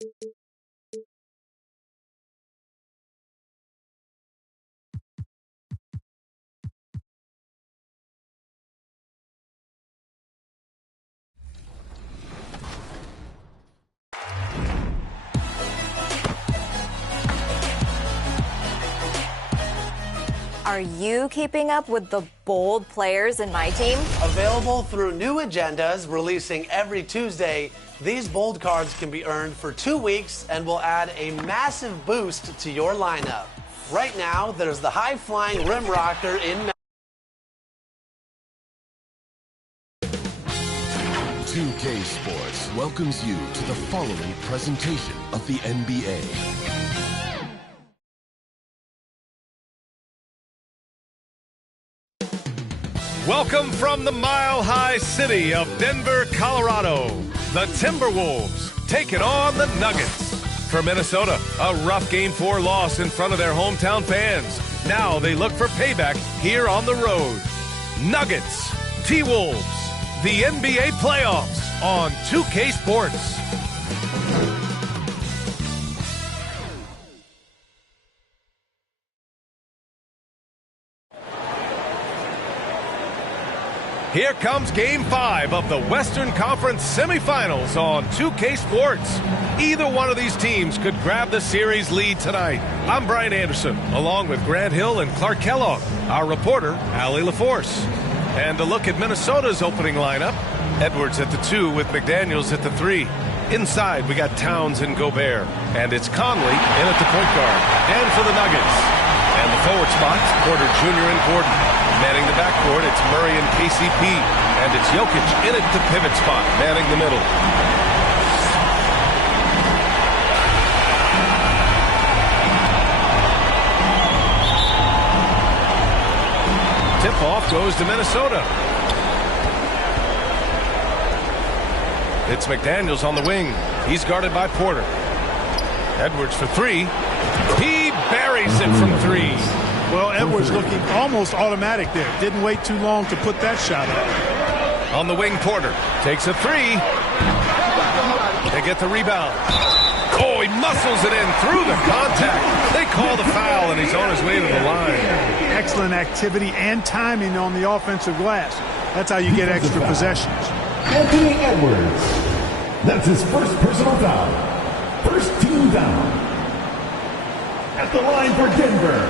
Are you keeping up with the bold players in my team? Available through new agendas releasing every Tuesday, these bold cards can be earned for 2 weeks and will add a massive boost to your lineup. Right now, there's the high-flying rim rocker in 2K Sports welcomes you to the following presentation of the NBA. Welcome from the mile-high city of Denver, Colorado. The Timberwolves taking on the Nuggets. For Minnesota, a rough Game 4 loss in front of their hometown fans. Now they look for payback here on the road. Nuggets, T-Wolves, the NBA Playoffs on 2K Sports. Here comes Game 5 of the Western Conference semifinals on 2K Sports. Either one of these teams could grab the series lead tonight. I'm Brian Anderson, along with Grant Hill and Clark Kellogg, our reporter, Allie LaForce. And a look at Minnesota's opening lineup. Edwards at the 2 with McDaniels at the 3. Inside, we got Towns and Gobert. And it's Conley in at the point guard. And for the Nuggets. And the forward spots, Porter Jr. and Gordon. Manning the backcourt, it's Murray and KCP. And it's Jokic in at the pivot spot, manning the middle. Tip-off goes to Minnesota. It's McDaniels on the wing. He's guarded by Porter. Edwards for 3. He buries it from 3. Well, Edwards looking almost automatic there. Didn't wait too long to put that shot up. On the wing, Porter takes a 3. They get the rebound. Oh, he muscles it in through the contact. They call the foul, and he's on his way to the line. Excellent activity and timing on the offensive glass. That's how you get extra possessions. Anthony Edwards. That's his first personal foul. First team foul. At the line for Denver,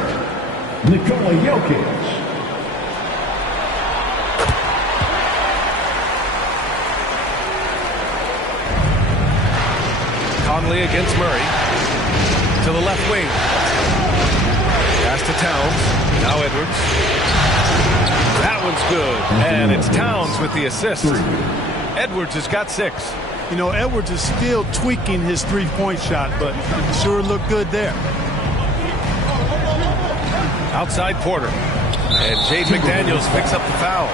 Nikola Jokic. Conley against Murray. To the left wing. Pass to Towns. Now Edwards. That one's good. And it's Towns with the assist. Edwards has got 6. You know, Edwards is still tweaking his three-point shot, but it sure looked good there. Outside Porter. And Jade McDaniels picks up the foul.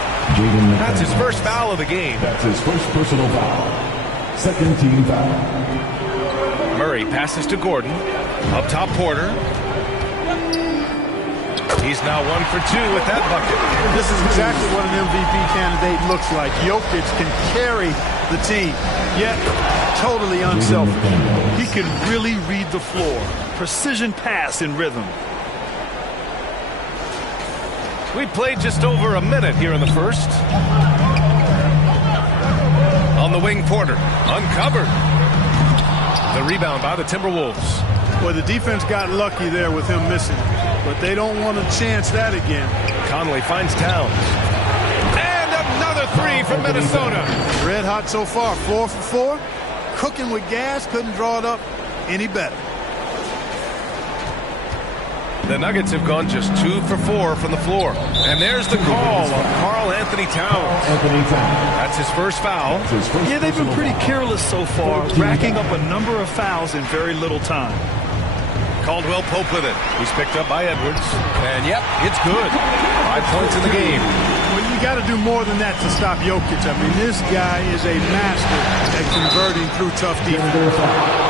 That's his first foul of the game. That's his first personal foul. Second team foul. Murray passes to Gordon. Up top Porter. He's now 1 for 2 with that bucket. This is exactly what an MVP candidate looks like. Jokic can carry the team, yet totally unselfish. He can really read the floor. Precision pass in rhythm. We played just over a minute here in the first. On the wing, Porter. Uncovered. The rebound by the Timberwolves. Well, the defense got lucky there with him missing, but they don't want to chance that again. Conley finds Towns. And another 3 from Minnesota. Red hot so far, 4 for 4. Cooking with gas, couldn't draw it up any better. The Nuggets have gone just 2 for 4 from the floor. And there's the call on Karl Anthony Towns. That's his first foul. Yeah, they've been pretty careless so far, racking up a number of fouls in very little time. Caldwell Pope with it. He's picked up by Edwards. And yep, it's good. 5 points in the game. Well, you got to do more than that to stop Jokic. I mean, this guy is a master at converting through tough defense.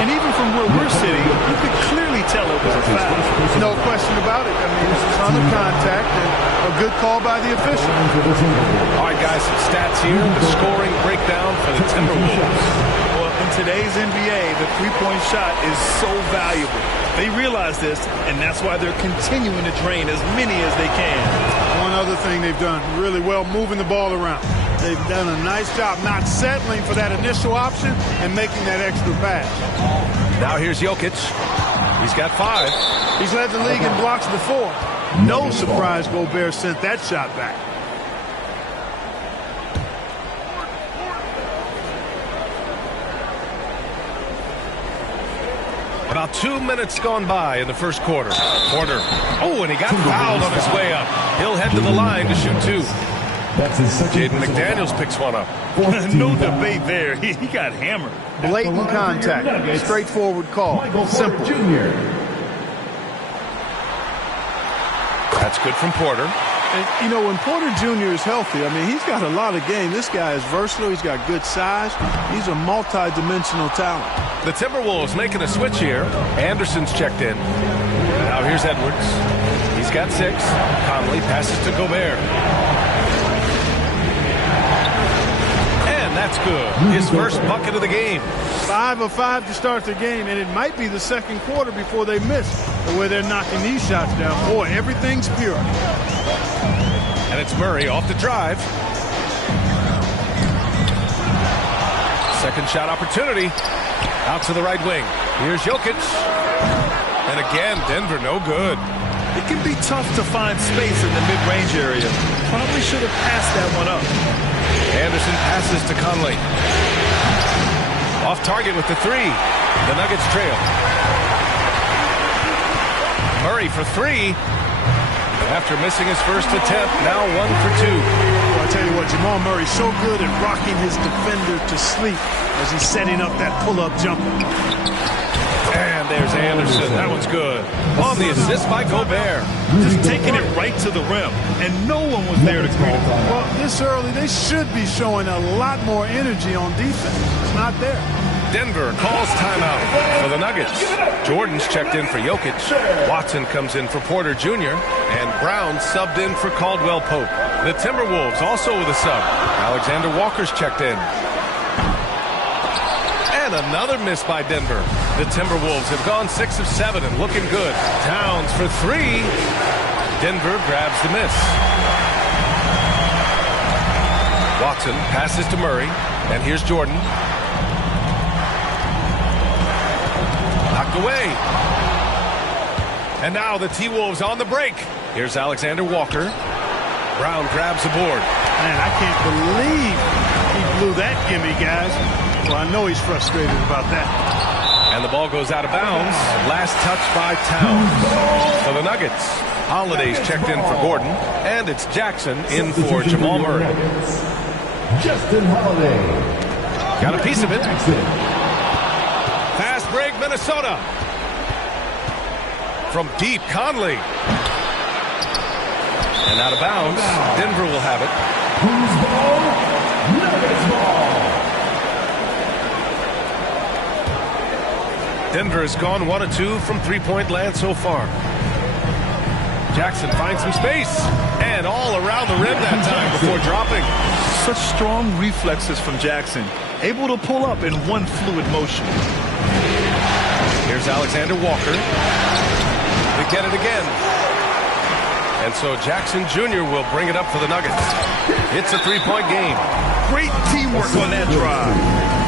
And even from where we're sitting, you could clearly tell it was a foul. No question about it. I mean, it's a ton of contact and a good call by the official. All right, guys, some stats here. The scoring breakdown for the Timberwolves. Well, In today's NBA, the three-point shot is so valuable. They realize this, and that's why they're continuing to drain as many as they can. One other thing they've done really well, moving the ball around. They've done a nice job not settling for that initial option and making that extra pass. Now here's Jokic. He's got 5. He's led the league in blocks before. No surprise Gobert sent that shot back. About 2 minutes gone by in the first quarter. Porter. Oh, and he got fouled on his way up. He'll head to the line to shoot 2. Jaden McDaniels picks one up. No debate there. He got hammered. Blatant contact. Straightforward call. Simple. That's good from Porter. And, you know, when Porter Jr. is healthy, I mean, he's got a lot of game. This guy is versatile. He's got good size. He's a multi-dimensional talent. The Timberwolves making a switch here. Anderson's checked in. Now here's Edwards. He's got 6. Conley passes to Gobert. And that's good. His first bucket of the game. 5 of 5 to start the game, and it might be the second quarter before they miss the way they're knocking these shots down. Boy, everything's pure. And it's Murray off the drive. Second shot opportunity. Out to the right wing. Here's Jokic. And again, Denver no good. It can be tough to find space in the mid-range area. Probably should have passed that one up. Anderson passes to Conley. Off target with the 3. The Nuggets trail. Murray for 3. After missing his first attempt, now 1 for 2. Well, I tell you what, Jamal Murray's so good at rocking his defender to sleep as he's setting up that pull-up jumper. And there's Anderson. That one's good. On the assist by Gobert. Just taking it right to the rim, and no one was there to greet him. Well, this early, they should be showing a lot more energy on defense. It's not there. Denver calls timeout for the Nuggets. Jordan's checked in for Jokic. Watson comes in for Porter Jr. And Brown subbed in for Caldwell Pope. The Timberwolves also with a sub. Alexander Walker's checked in. And another miss by Denver. The Timberwolves have gone 6 of 7 and looking good. Towns for 3. Denver grabs the miss. Watson passes to Murray. And here's Jordan. Knocked away. And now the T-Wolves on the break. Here's Alexander Walker. Brown grabs the board. Man, I can't believe he blew that gimme, guys. Well, I know he's frustrated about that. And the ball goes out of bounds. Last touch by Towns. For the Nuggets, Holiday's checked in for Gordon. And it's Jackson in for Jamal Murray. Justin Holiday. Got a piece of it. Fast break, Minnesota. From deep, Conley. And out of bounds, Denver will have it. Who's ball? Nuggets ball. Denver has gone 1 of 2 from three-point land so far. Jackson finds some space. And all around the rim that time before dropping. Such strong reflexes from Jackson. Able to pull up in one fluid motion. Here's Alexander Walker. They get it again. And so Jackson Jr. will bring it up for the Nuggets. It's a three-point game. Great teamwork on that drive.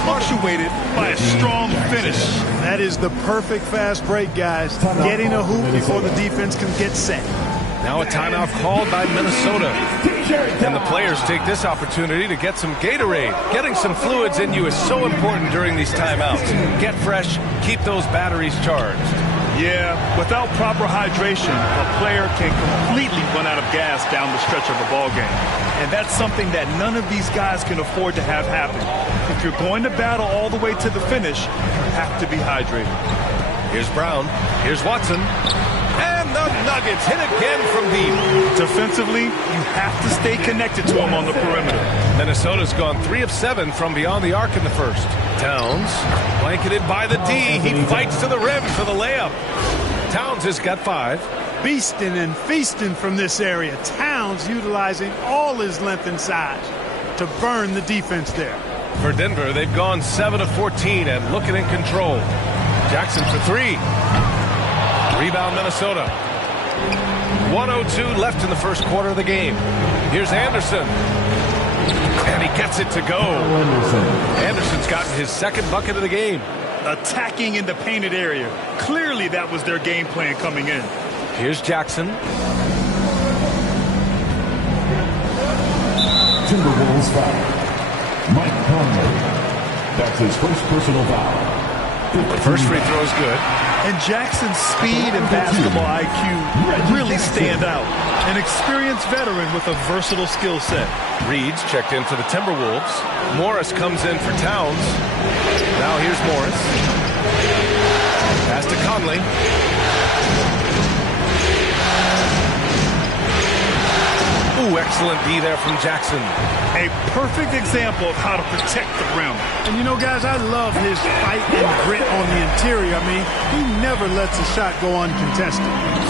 Punctuated by a strong finish. That is the perfect fast break, guys. Getting a hoop before the defense can get set. Now a timeout called by Minnesota. And the players take this opportunity to get some Gatorade. Getting some fluids in you is so important during these timeouts. Get fresh, keep those batteries charged. Yeah, without proper hydration, a player can completely run out of gas down the stretch of a ball game. And that's something that none of these guys can afford to have happen. If you're going to battle all the way to the finish, you have to be hydrated. Here's Brown. Here's Watson. And the Nuggets hit again from deep. Defensively, you have to stay connected to him on the perimeter. Minnesota's gone 3 of 7 from beyond the arc in the first. Towns, blanketed by the D. He fights to the rim for the layup. Towns has got 5. Beasting and feasting from this area. Towns utilizing all his length and size to burn the defense there. For Denver, they've gone 7 of 14 and looking in control. Jackson for 3. Rebound Minnesota. 1:02 left in the first quarter of the game. Here's Anderson. And he gets it to go. Anderson's gotten his second bucket of the game. Attacking in the painted area. Clearly that was their game plan coming in. Here's Jackson. Timberwolves foul. Mike Conley. That's his first personal foul. The first free throw is good. And Jackson's speed and basketball IQ really stand out. An experienced veteran with a versatile skill set. Reed's checked in for the Timberwolves. Morris comes in for Towns. Now here's Morris. Pass to Conley. Ooh, excellent D there from Jackson. A perfect example of how to protect the rim. And you know, guys, I love his fight and grit on the interior. I mean, he never lets a shot go uncontested.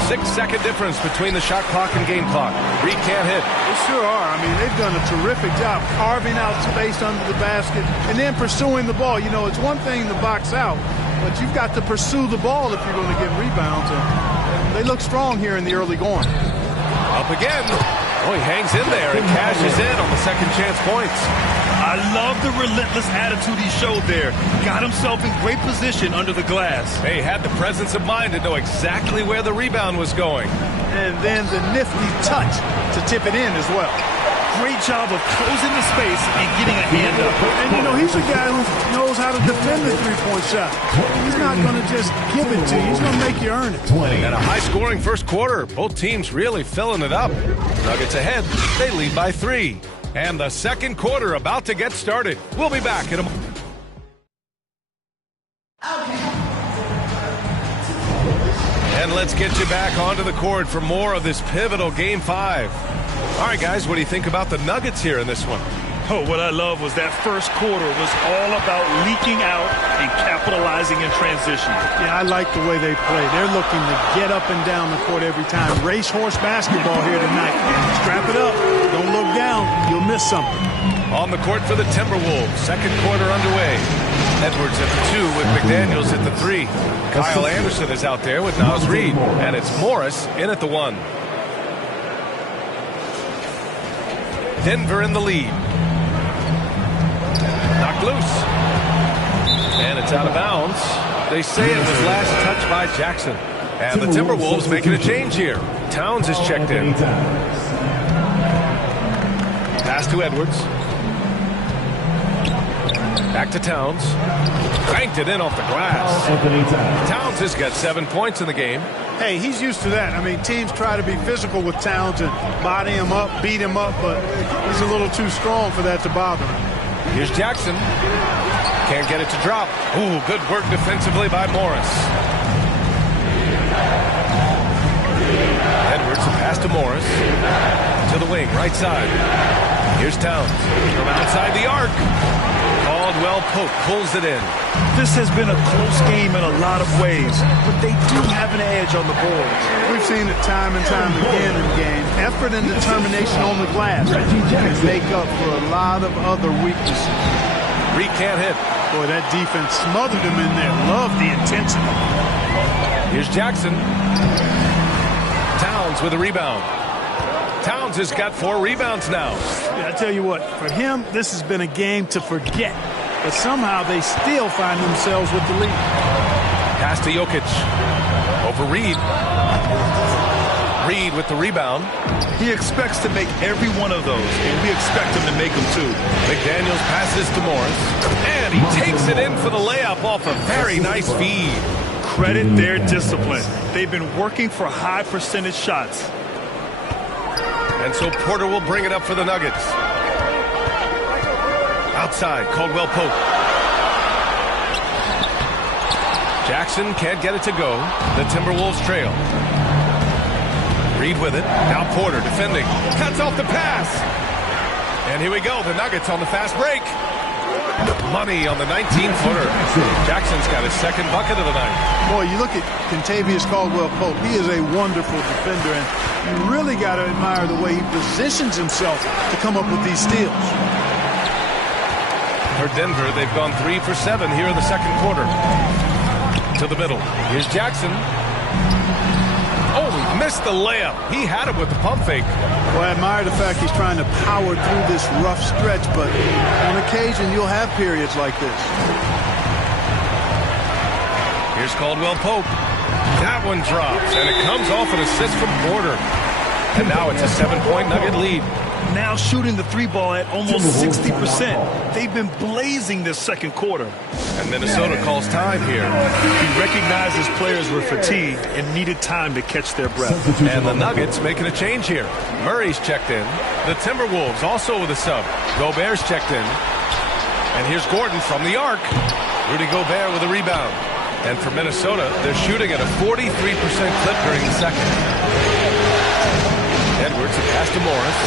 6-second difference between the shot clock and game clock. Reed can't hit. They sure are. I mean, they've done a terrific job carving out space under the basket and then pursuing the ball. You know, it's one thing to box out, but you've got to pursue the ball if you're going to get rebounds. And they look strong here in the early going. Up again. Oh, he hangs in there and cashes in on the second chance points. I love the relentless attitude he showed there. Got himself in great position under the glass. He had the presence of mind to know exactly where the rebound was going. And then the nifty touch to tip it in as well. Great job of closing the space and getting a hand up. And, you know, he's a guy who knows how to defend the three-point shot. He's not going to just give it to you. He's going to make you earn it. And a high-scoring first quarter. Both teams really filling it up. Nuggets ahead. They lead by 3. And the second quarter about to get started. We'll be back in a moment. And let's get you back onto the court for more of this pivotal Game 5. All right, guys, what do you think about the Nuggets here in this one? Oh, what I love was that first quarter was all about leaking out and capitalizing in transition. Yeah, I like the way they play. They're looking to get up and down the court every time. Racehorse basketball here tonight. Strap it up. Don't look down. You'll miss something. On the court for the Timberwolves. Second quarter underway. Edwards at the 2 with McDaniels at the 3. Kyle Anderson is out there with Naz Reid. And it's Morris in at the 1. Denver in the lead. Knocked loose. And it's out of bounds. They say it was last touched by Jackson. And the Timberwolves making a change here. Towns is checked in. Pass to Edwards. Back to Towns. Cranked it in off the glass. Towns has got 7 points in the game. Hey, he's used to that. I mean, teams try to be physical with Towns and body him up, beat him up, but he's a little too strong for that to bother him. Here's Jackson. Can't get it to drop. Ooh, good work defensively by Morris. Edwards, a pass to Morris. To the wing, right side. Here's Towns from outside the arc. Caldwell Pope pulls it in. This has been a close game in a lot of ways, but they do have an edge on the boards. We've seen it time and time again in games. Effort and determination on the glass can make up for a lot of other weaknesses. Reed can't hit. Boy, that defense smothered him in there. Love the intensity. Here's Jackson. Towns with a rebound. Towns has got 4 rebounds now. Yeah, I tell you what, for him, this has been a game to forget. But somehow they still find themselves with the lead. Pass to Jokic. Over Reed. Reed with the rebound. He expects to make every one of those, and we expect him to make them too. McDaniels passes to Morris. And he takes it in for the layup off a very nice feed. Credit their discipline. They've been working for high percentage shots. And so Porter will bring it up for the Nuggets. Outside, Caldwell Pope. Jackson can't get it to go. The Timberwolves trail. Reed with it. Now Porter defending. Cuts off the pass. And here we go. The Nuggets on the fast break. Money on the 19-footer. Jackson's got his second bucket of the night. Boy, you look at Kentavious Caldwell-Pope. He is a wonderful defender, and you really got to admire the way he positions himself to come up with these steals. For For Denver, they've gone 3 for 7 here in the second quarter. To the middle. Here's Jackson. Oh, he missed the layup. He had it with the pump fake. Well, I admire the fact he's trying to power through this rough stretch, but on occasion you'll have periods like this. Here's Caldwell Pope. That one drops, and it comes off an assist from Porter. And now it's a 7-point Nugget lead. Now shooting the three ball at almost 60%. They've been blazing this second quarter. And Minnesota calls time here. He recognized his players were fatigued and needed time to catch their breath. And the Nuggets making a change here. Murray's checked in. The Timberwolves also with a sub. Gobert's checked in. And here's Gordon from the arc. Rudy Gobert with a rebound. And for Minnesota, they're shooting at a 43% clip during the second. Edwards, a pass to Morris.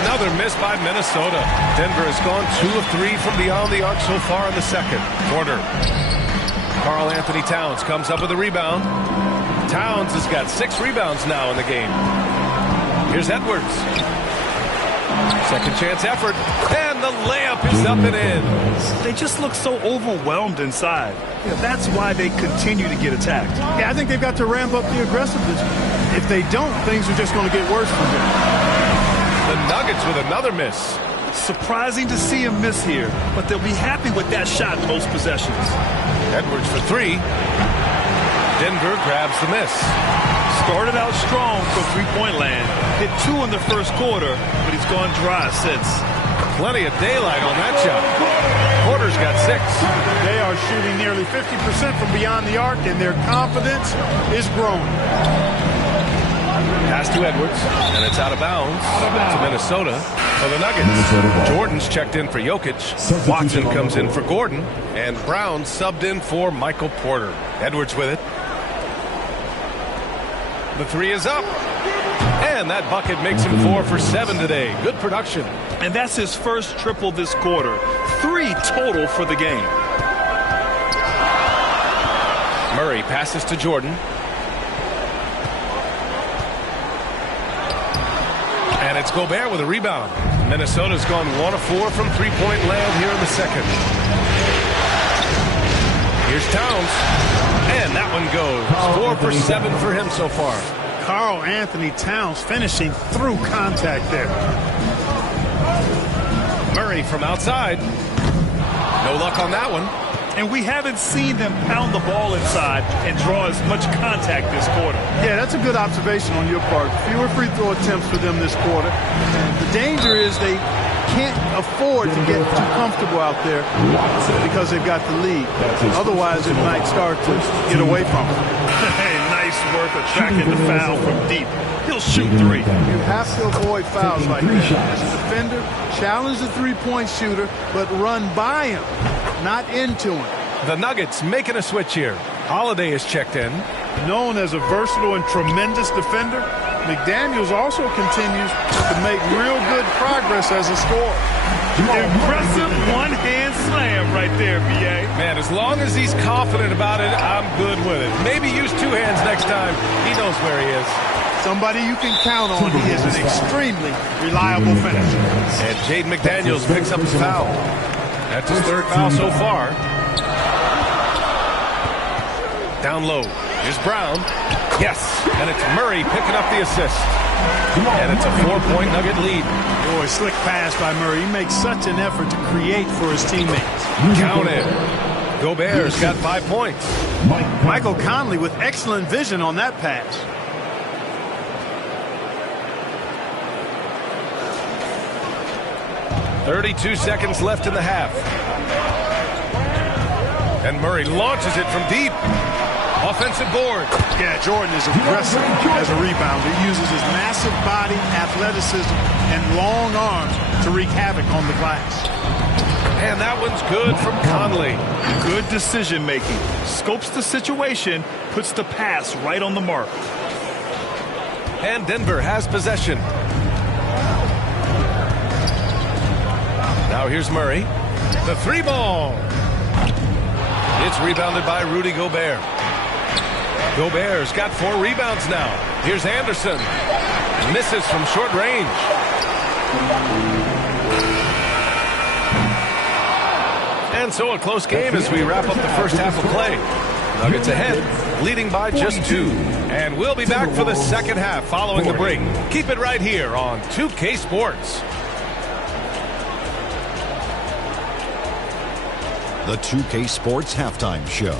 Another miss by Minnesota. Denver has gone 2 of 3 from beyond the arc so far in the second quarter. Karl Anthony Towns comes up with a rebound. Towns has got 6 rebounds now in the game. Here's Edwards. Second chance effort. And the layup is up and in. They just look so overwhelmed inside. That's why they continue to get attacked. Yeah, I think they've got to ramp up the aggressiveness. If they don't, things are just going to get worse from here. The Nuggets with another miss. Surprising to see him miss here, but they'll be happy with that shot most possessions. Edwards for 3. Denver grabs the miss. Started out strong for three-point land. Hit 2 in the first quarter, but he's gone dry since. Plenty of daylight on that shot. Porter's got 6. They are shooting nearly 50% from beyond the arc, and their confidence is growing. Pass to Edwards, and it's out of bounds to Minnesota. For the Nuggets, Jordan's checked in for Jokic. Watson comes in for Gordon, and Brown subbed in for Michael Porter. Edwards with it. The 3 is up. And that bucket makes him 4 for 7 today. Good production. And that's his first triple this quarter. 3 total for the game. Murray passes to Jordan. And it's Gobert with a rebound. Minnesota's gone 1 of 4 from three-point land here in the second. Here's Towns. And that one goes. 4 for 7 for him so far. Karl Anthony Towns finishing through contact there. Murray from outside. No luck on that one. And we haven't seen them pound the ball inside and draw as much contact this quarter. Yeah, that's a good observation on your part. Fewer free throw attempts for them this quarter. And the danger is they can't afford to get too comfortable out there because they've got the lead. Otherwise, it might start to get away from them. Hey, nice work attracting the foul from deep. He'll shoot 3. You have to avoid fouls like that. As a defender, challenge the three-point shooter, but run by him, not into him. The Nuggets making a switch here. Holiday is checked in. Known as a versatile and tremendous defender, McDaniels also continues to make real good progress as a scorer. Impressive one-hand slam right there, B.A. Man, as long as he's confident about it, I'm good with it. Maybe use 2 hands next time. He knows where he is. Somebody you can count on. He is an extremely reliable finisher. And Jaden McDaniels picks up the foul. That's his 3rd foul so far. Down low. Here's Brown. Yes. And it's Murray picking up the assist. And it's a 4-point Nugget lead. Boy, slick pass by Murray. He makes such an effort to create for his teammates. Count it. Gobert's got 5 points. Michael Conley with excellent vision on that pass. .32 seconds left in the half. And Murray launches it from deep. Offensive board. Yeah, Jordan is aggressive as a rebounder. He uses his massive body, athleticism, and long arms to wreak havoc on the glass. And that one's good from Conley. Good decision making. Scopes the situation, puts the pass right on the mark. And Denver has possession. Now here's Murray. The 3 ball. It's rebounded by Rudy Gobert. Gobert's got 4 rebounds now. Here's Anderson. Misses from short range. And so a close game as we wrap up the first half of play. Nuggets ahead, leading by just 2. And we'll be back for the second half following the break. Keep it right here on 2K Sports. The 2K Sports Halftime Show.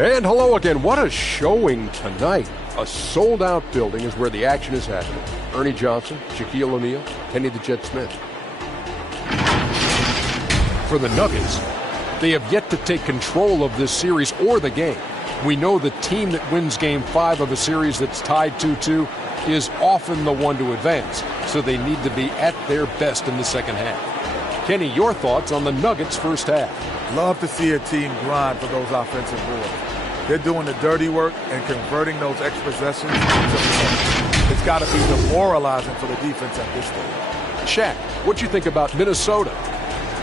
And hello again. What a showing tonight. A sold-out building is where the action is happening. Ernie Johnson, Shaquille O'Neal, Kenny the Jet Smith. For the Nuggets, they have yet to take control of this series or the game. We know the team that wins Game 5 of a series that's tied 2-2 is often the one to advance, so they need to be at their best in the second half. Kenny, your thoughts on the Nuggets' first half? Love to see a team grind for those offensive boards. They're doing the dirty work and converting those extra possessions into points. It's got to be demoralizing for the defense at this stage. Shaq, what do you think about Minnesota?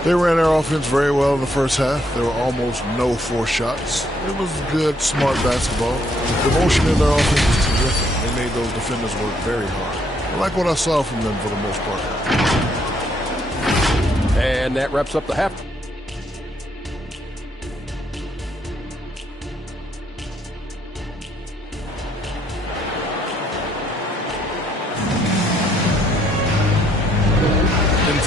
They ran their offense very well in the first half. There were almost no forced shots. It was good, smart basketball. The motion in their offense was terrific. They made those defenders work very hard. I like what I saw from them for the most part. And that wraps up the half.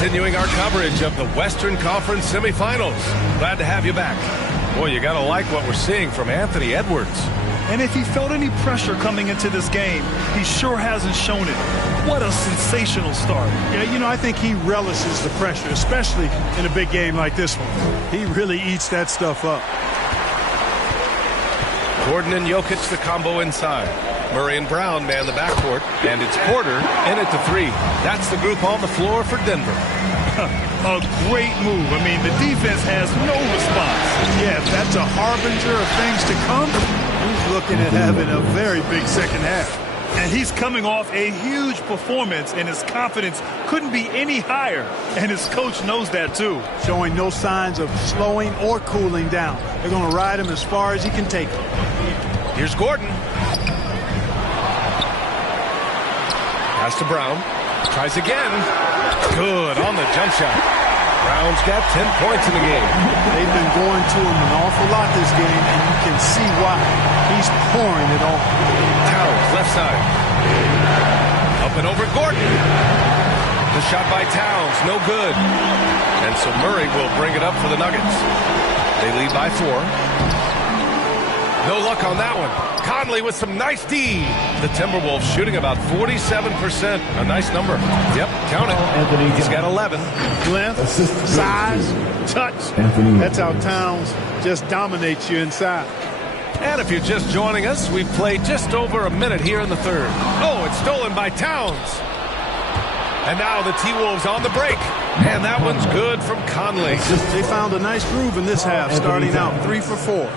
Continuing our coverage of the Western Conference semifinals. Glad to have you back. Boy, you got to like what we're seeing from Anthony Edwards. And if he felt any pressure coming into this game, he sure hasn't shown it. What a sensational start. Yeah, you know, I think he relishes the pressure, especially in a big game like this one. He really eats that stuff up. Gordon and Jokic, the combo inside. Murray and Brown man the backcourt, and it's Porter in at the 3. That's the group on the floor for Denver. A great move. I mean, the defense has no response. Yeah, if that's a harbinger of things to come, he's looking at having a very big second half. And he's coming off a huge performance, and his confidence couldn't be any higher. And his coach knows that, too. Showing no signs of slowing or cooling down. They're going to ride him as far as he can take him. Here's Gordon. Pass to Brown. Tries again. Good on the jump shot. Brown's got 10 points in the game. They've been going to him an awful lot this game, and you can see why. He's pouring it on. Towns, left side. Up and over Gordon. The shot by Towns, no good. And so Murray will bring it up for the Nuggets. They lead by 4. No luck on that one. Conley with some nice D. The Timberwolves shooting about 47%. A nice number. Yep, count it. He's got 11. Length, size, touch. That's how Towns just dominates you inside. And if you're just joining us, we've played just over a minute here in the third. Oh, it's stolen by Towns. And now the T-Wolves on the break. And that one's good from Conley. They found a nice groove in this half, starting out 3 for 4.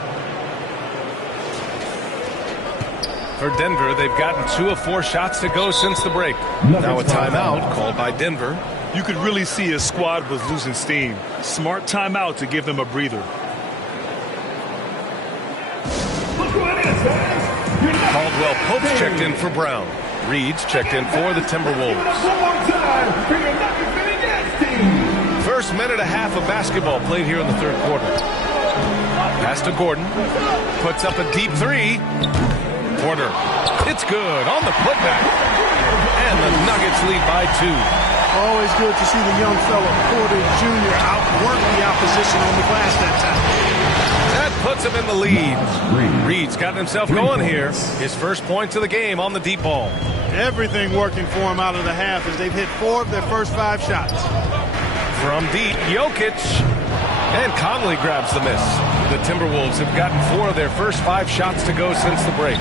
For Denver, they've gotten 2 of 4 shots to go since the break. Now a timeout called by Denver. You could really see his squad was losing steam. Smart timeout to give them a breather. Caldwell Pope's checked in for Brown. Reed's checked in for the Timberwolves. First minute and a half of basketball played here in the third quarter. Pass to Gordon. Puts up a deep 3. Porter. It's good on the putback. And the Nuggets lead by 2. Always good to see the young fella Porter Jr. outwork the opposition on the glass that time. That puts him in the lead. Reed's gotten himself going here. His first points of the game on the deep ball. Everything working for him out of the half as they've hit 4 of their first 5 shots. From deep, Jokic. And Conley grabs the miss. The Timberwolves have gotten 4 of their first 5 shots to go since the break.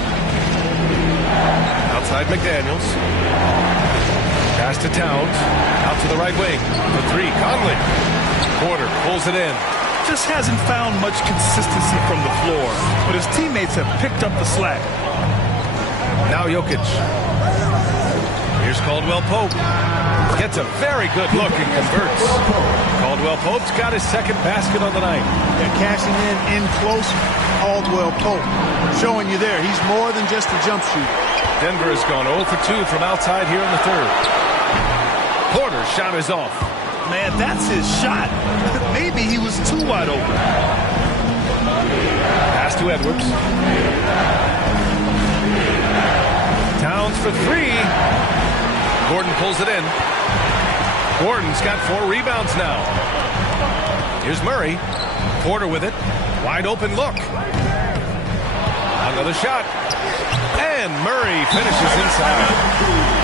Outside McDaniels. Pass to Towns. Out to the right wing. The 3, Conley. Porter pulls it in. Just hasn't found much consistency from the floor, but his teammates have picked up the slack. Now Jokic. Here's Caldwell Pope. Gets a very good look and converts. Caldwell Pope's got his second basket on the night. They're cashing in close. Caldwell Pope showing you there. He's more than just a jump shooter. Denver has gone 0 for 2 from outside here in the third. Porter's shot is off. Man, that's his shot. Maybe he was too wide open. Pass to Edwards. Towns for three. Gordon pulls it in. Gordon's got 4 rebounds now. Here's Murray. Porter with it. Wide open look. Another shot. And Murray finishes inside.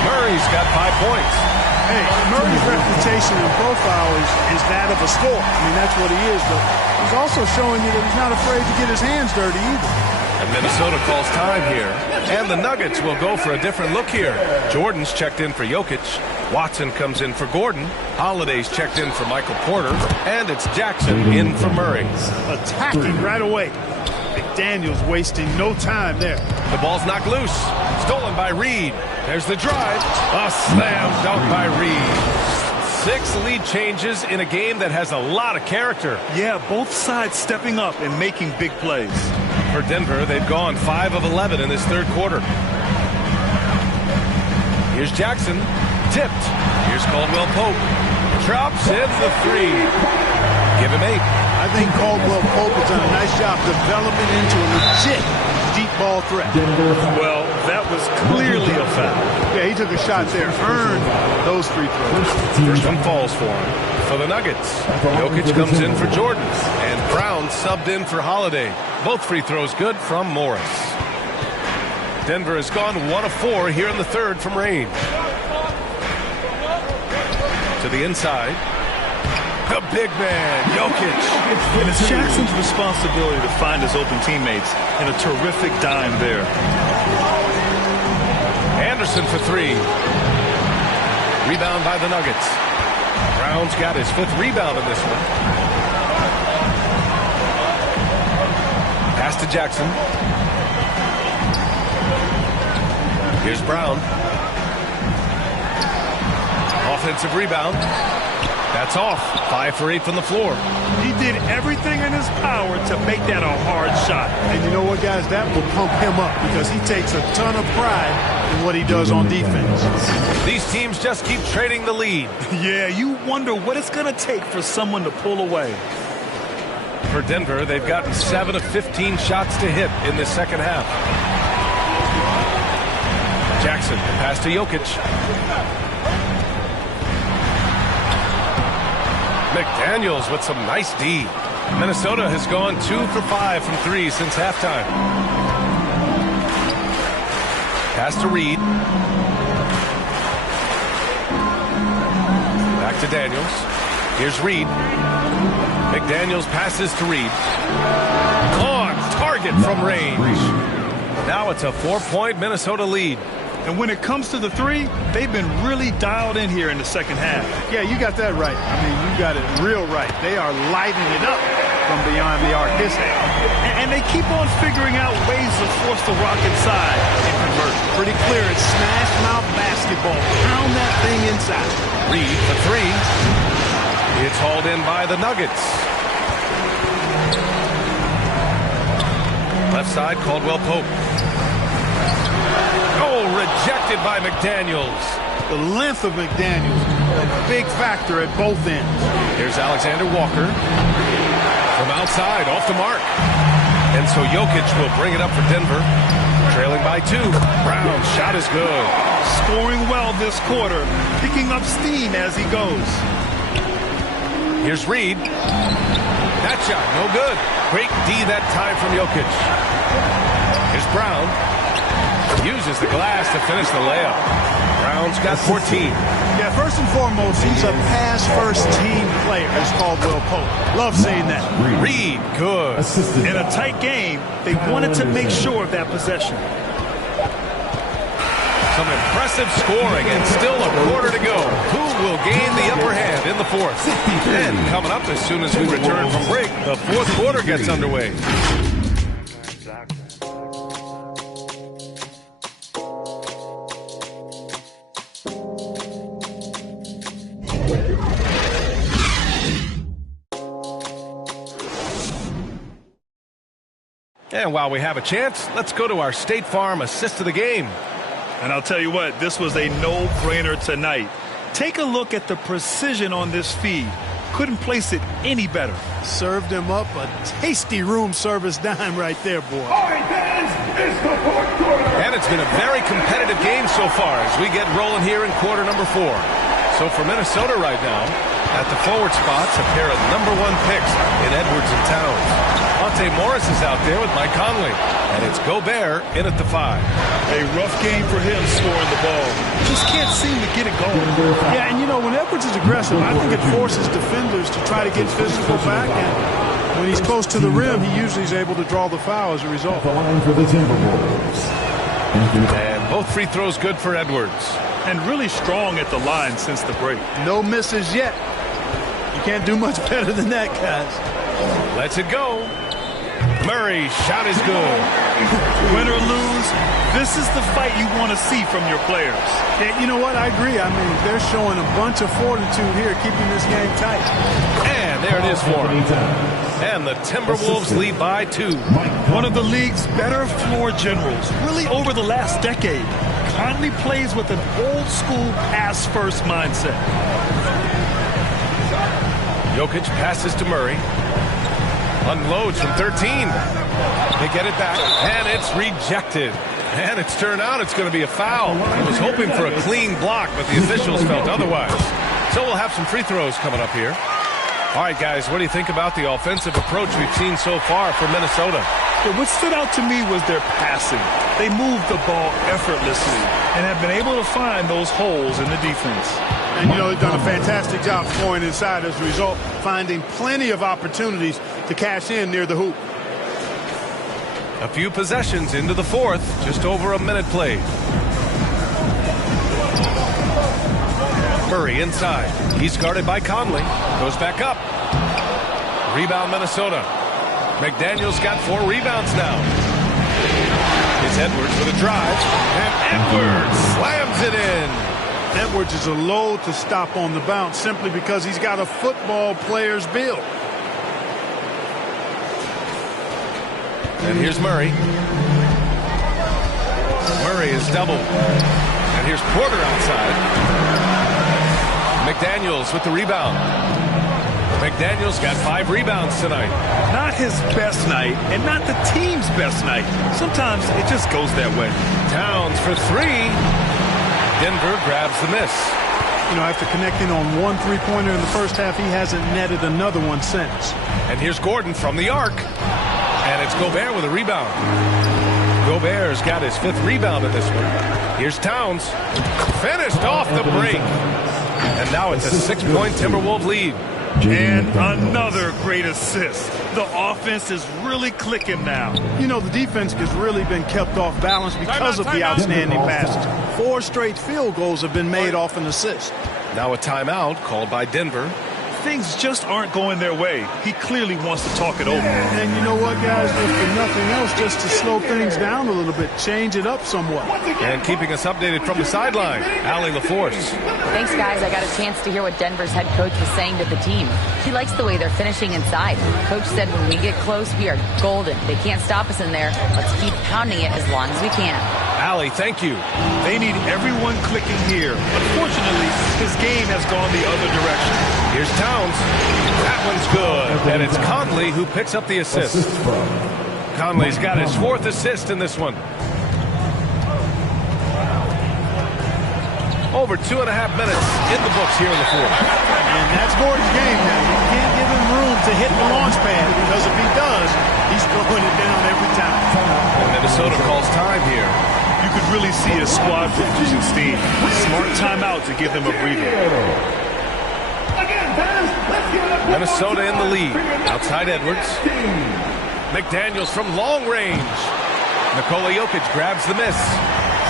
Murray's got 5 points. Hey, Murray's reputation and profile is that of a scorer. I mean, that's what he is, but he's also showing you that he's not afraid to get his hands dirty either. And Minnesota calls time here. And the Nuggets will go for a different look here. Jordan's checked in for Jokic. Watson comes in for Gordon. Holiday's checked in for Michael Porter. And it's Jackson in for Murray. Attacking right away. McDaniels wasting no time there. The ball's knocked loose. Stolen by Reed. There's the drive. A slam dunk by Reed. 6 lead changes in a game that has a lot of character. Yeah, both sides stepping up and making big plays. For Denver, they've gone 5 of 11 in this third quarter. Here's Jackson. Tipped. Here's Caldwell Pope. Drops in the 3. Give him 8. I think Caldwell Pope has done a nice job developing into a legit deep ball threat. Well, that was clearly a foul. Yeah, he took a shot there, earned those free throws. First one falls for him. For the Nuggets, Jokic comes in for Jordan, and Brown subbed in for Holiday. Both free throws good from Morris. Denver has gone 1 of 4 here in the third from range. To the inside. The big man, Jokic. And it's Jackson's responsibility to find his open teammates, and a terrific dime there. Anderson for 3. Rebound by the Nuggets. Brown's got his 5th rebound in this one. Pass to Jackson. Here's Brown. Offensive rebound. That's off. 5 for 8 from the floor. He did everything in his power to make that a hard shot. And you know what, guys? That will pump him up because he takes a ton of pride in what he does on defense. These teams just keep trading the lead. Yeah, you wonder what it's going to take for someone to pull away. For Denver, they've gotten 7 of 15 shots to hit in this second half. Jackson, pass to Jokic. McDaniels with some nice D. Minnesota has gone 2 for 5 from 3 since halftime. Pass to Reed. Back to Daniels. Here's Reed. McDaniels passes to Reed. On target from range. Now it's a 4-point Minnesota lead. And when it comes to the 3, they've been really dialed in here in the second half. Yeah, you got that right. I mean, you got it real right. They are lighting it up from beyond the arc this half. And they keep on figuring out ways to force the rock inside and convert. Pretty clear. It's smash mouth basketball. Pound that thing inside. Reed for 3. It's hauled in by the Nuggets. Left side, Caldwell Pope. Oh, rejected by McDaniels. The length of McDaniels, a big factor at both ends. Here's Alexander Walker. From outside, off the mark. And so Jokic will bring it up for Denver. Trailing by 2. Brown's shot is good. Scoring well this quarter. Picking up steam as he goes. Here's Reed. That shot, no good. Great D that time from Jokic. Here's Brown. Uses the glass to finish the layup. Brown's got 14. Yeah, first and foremost, he's a pass-first team player, as Caldwell Pope. Love seeing that. Reed, good. In a tight game, they wanted to make sure of that possession. Some impressive scoring and still a quarter to go. Who will gain the upper hand in the fourth? And coming up as soon as we return from break, the fourth quarter gets underway. And while we have a chance, let's go to our State Farm assist of the game. And I'll tell you what, this was a no-brainer tonight. Take a look at the precision on this feed. Couldn't place it any better. Served him up a tasty room service dime right there, boy. And it's been a very competitive game so far as we get rolling here in quarter number 4. So for Minnesota right now, at the forward spots, a pair of #1 picks in Edwards and Towns. Monte Morris is out there with Mike Conley. And it's Gobert in at the 5. A rough game for him scoring the ball. Just can't seem to get it going. Yeah, and you know, when Edwards is aggressive, I think it forces defenders to try to get physical back. And when he's close to the rim, he usually is able to draw the foul as a result. The line for the Timberwolves. And both free throws good for Edwards. And really strong at the line since the break. No misses yet. You can't do much better than that, guys. Lets it go. Murray, shot is good. Win or lose, this is the fight you want to see from your players. Yeah, you know what? I agree. I mean, they're showing a bunch of fortitude here, keeping this game tight. And there it is for him. And the Timberwolves lead by 2. One of the league's better floor generals, really over the last decade. Conley plays with an old-school pass-first mindset. Jokic passes to Murray. Unloads from 13. They get it back, and it's rejected. And it's turned out it's going to be a foul. He was hoping for a clean block, but the officials felt otherwise. So we'll have some free throws coming up here. All right, guys, what do you think about the offensive approach we've seen so far for Minnesota? Yeah, what stood out to me was their passing. They moved the ball effortlessly and have been able to find those holes in the defense. And, you know, they've done a fantastic job scoring inside as a result, finding plenty of opportunities to cash in near the hoop. A few possessions into the 4th, just over a minute played. Murray inside. He's guarded by Conley. Goes back up. Rebound Minnesota. McDaniel's got 4 rebounds now. It's Edwards with a drive. And Edwards slams it in. Edwards is a load to stop on the bounce simply because he's got a football player's build. And here's Murray. Murray is doubled. And here's Porter outside. McDaniels with the rebound. McDaniels got 5 rebounds tonight. Not his best night, and not the team's best night. Sometimes it just goes that way. Towns for 3. Denver grabs the miss. You know, after connecting on 1 3-pointer in the first half, he hasn't netted another one since. And here's Gordon from the arc. And it's Gobert with a rebound. Gobert's got his 5th rebound in this one. Here's Towns. Finished off the break. And now it's a 6-point Timberwolves lead. And another great assist. The offense is really clicking now. You know, the defense has really been kept off balance because of the outstanding passes. 4 straight field goals have been made off an assist. Now a timeout called by Denver. Things just aren't going their way. He clearly wants to talk it over. And you know what, guys? If for nothing else, just to slow things down a little bit, change it up somewhat. And keeping us updated from the sideline, Allie LaForce. Thanks, guys. I got a chance to hear what Denver's head coach was saying to the team. He likes the way they're finishing inside. Coach said when we get close, we are golden. They can't stop us in there. Let's keep pounding it as long as we can. Allie, thank you. They need everyone clicking here. Unfortunately, his game has gone the other direction. Here's Towns. That one's good. And it's Conley who picks up the assist. Conley's got his 4th assist in this one. Over 2.5 minutes in the books here in the 4th. And that's Gordon's game now. You can't give him room to hit the launch pad because if he does, he's throwing it down every time. And Minnesota calls time here. You could really see his squad using steam. Smart timeout to give them a breather. Minnesota in the lead. Outside Edwards. McDaniels from long range. Nikola Jokic grabs the miss.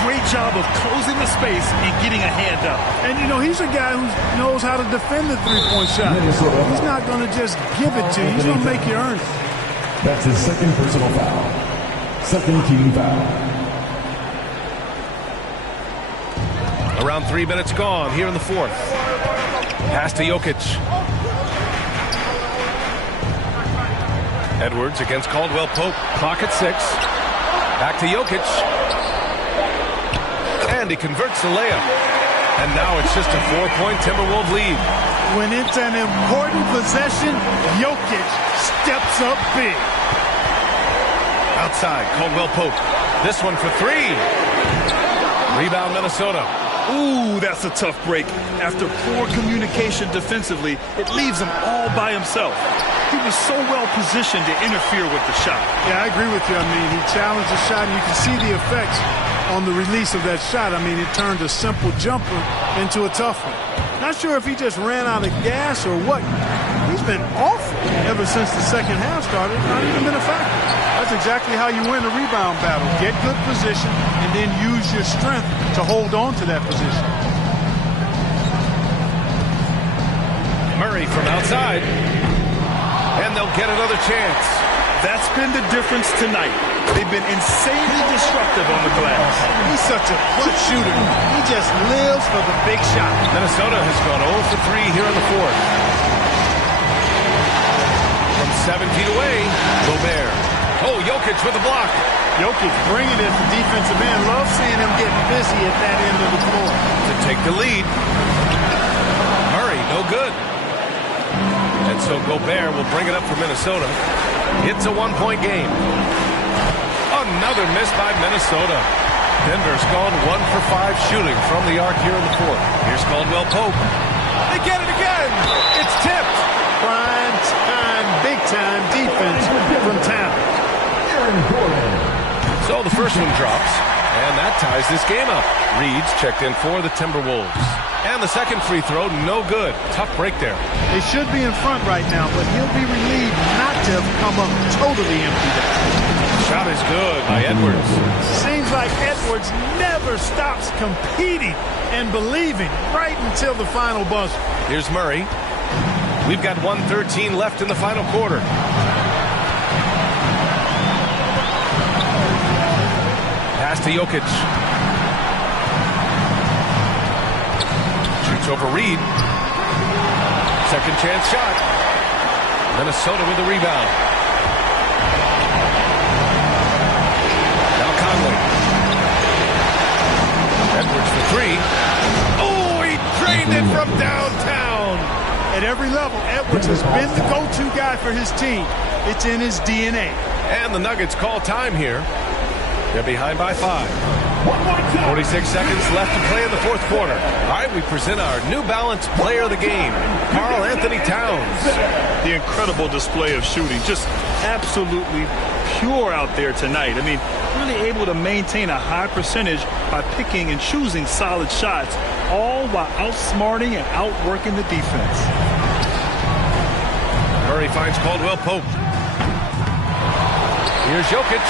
Great job of closing the space and getting a hand up. And, you know, he's a guy who knows how to defend the 3-point shot. He's not going to just give it to you. He's going to make you earn it. That's his 2nd personal foul. 2nd team foul. Around 3 minutes gone here in the 4th. Pass to Jokic. Edwards against Caldwell Pope. Clock at 6. Back to Jokic. And he converts the layup. And now it's just a 4-point Timberwolves lead. When it's an important possession, Jokic steps up big. Outside, Caldwell Pope. This one for three. Rebound, Minnesota. Ooh, that's a tough break. After poor communication defensively, it leaves him all by himself. He was so well positioned to interfere with the shot. Yeah, I agree with you. I mean, he challenged the shot, and you can see the effects on the release of that shot. I mean, it turned a simple jumper into a tough one. Not sure if he just ran out of gas or what. He's been awful ever since the second half started. Not even been a factor. That's exactly how you win a rebound battle. Get good position and then use your strength to hold on to that position. Murray from outside. And they'll get another chance. That's been the difference tonight. They've been insanely disruptive on the glass. He's such a good shooter. He just lives for the big shot. Minnesota has gone 0 for 3 here in the fourth. From 7 feet away, Gobert. Oh, Jokic with a block. Jokic bringing it to defensive end. Love seeing him get busy at that end of the floor. To take the lead. Murray, no good. And so Gobert will bring it up for Minnesota. It's a 1-point game. Another miss by Minnesota. Denver's gone 1 for 5 shooting from the arc here in the fourth. Here's Caldwell Pope. They get it again. It's tipped. Prime time, big time defense from Town. So the first one drops, and that ties this game up. Reed's checked in for the Timberwolves. And the second free throw, no good. Tough break there. They should be in front right now, but he'll be relieved not to have come up totally empty there. Shot is good by Edwards. Seems like Edwards never stops competing and believing right until the final buzzer. Here's Murray. We've got 1:13 left in the final quarter. Pass to Jokic. Shoots over Reed. Second chance shot. Minnesota with the rebound. Now Conley. Edwards for three. Oh, he drained it from downtown. At every level, Edwards has been the go-to guy for his team. It's in his DNA. And the Nuggets call time here. They're behind by 5. 46 seconds left to play in the fourth quarter. All right, we present our New Balance player of the game, Karl Anthony Towns. The incredible display of shooting, just absolutely pure out there tonight. I mean, really able to maintain a high percentage by picking and choosing solid shots, all while outsmarting and outworking the defense. Murray finds Caldwell Pope. Here's Jokic.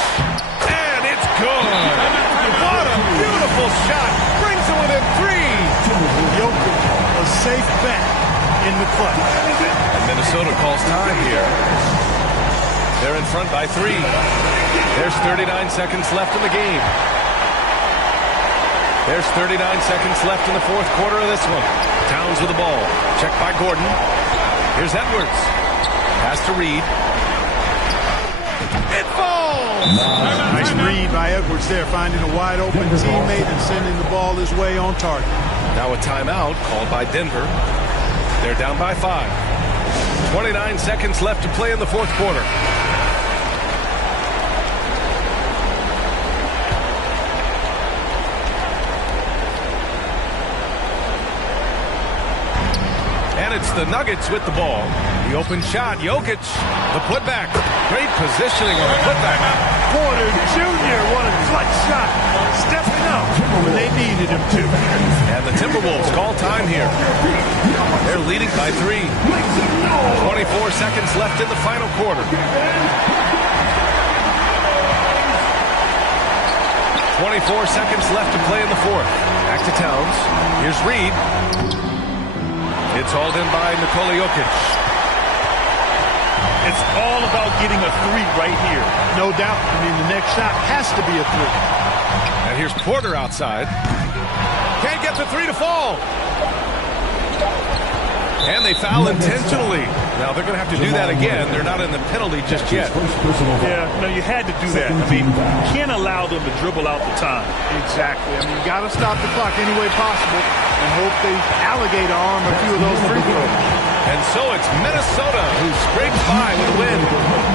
Good. What a beautiful shot. Brings it within 3. Jokic, a safe bet in the clutch. And Minnesota calls time here. They're in front by 3. There's 39 seconds left in the game. There's 39 seconds left in the fourth quarter of this one. Towns with the ball. Checked by Gordon. Here's Edwards. Pass to Reed. It falls! Nice read by Edwards there, finding a wide-open teammate and sending the ball his way on target. Now a timeout called by Denver. They're down by 5. 29 seconds left to play in the fourth quarter. And it's the Nuggets with the ball. The open shot, Jokic. The putback. Great positioning on the putback. Porter Jr., what a clutch shot. Stepping up when they needed him to. And the Timberwolves call time here. They're leading by 3. 24 seconds left in the final quarter. 24 seconds left to play in the fourth. Back to Towns. Here's Reed. It's hauled in by Nikola Jokic. It's all about getting a 3 right here. No doubt. I mean, the next shot has to be a 3. And here's Porter outside. Can't get the 3 to fall. And they foul intentionally. Now they're going to have to do that again. They're not in the penalty just yet. Yeah, no, you had to do that. I mean, you can't allow them to dribble out the time. Exactly. I mean, you got to stop the clock any way possible and hope they alligator arm a few of those free throws. And so it's Minnesota who scrapes by with a win.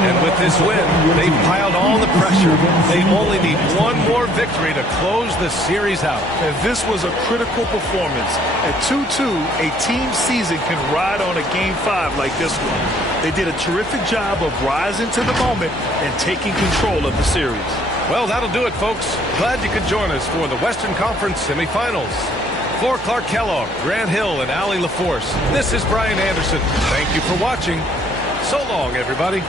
And with this win, they've piled all the pressure. They only need one more victory to close the series out. And this was a critical performance. At 2-2, a team season can ride on a Game 5 like this one. They did a terrific job of rising to the moment and taking control of the series. Well, that'll do it, folks. Glad you could join us for the Western Conference semifinals. For Clark Kellogg, Grant Hill, and Allie LaForce, this is Brian Anderson. Thank you for watching. So long, everybody.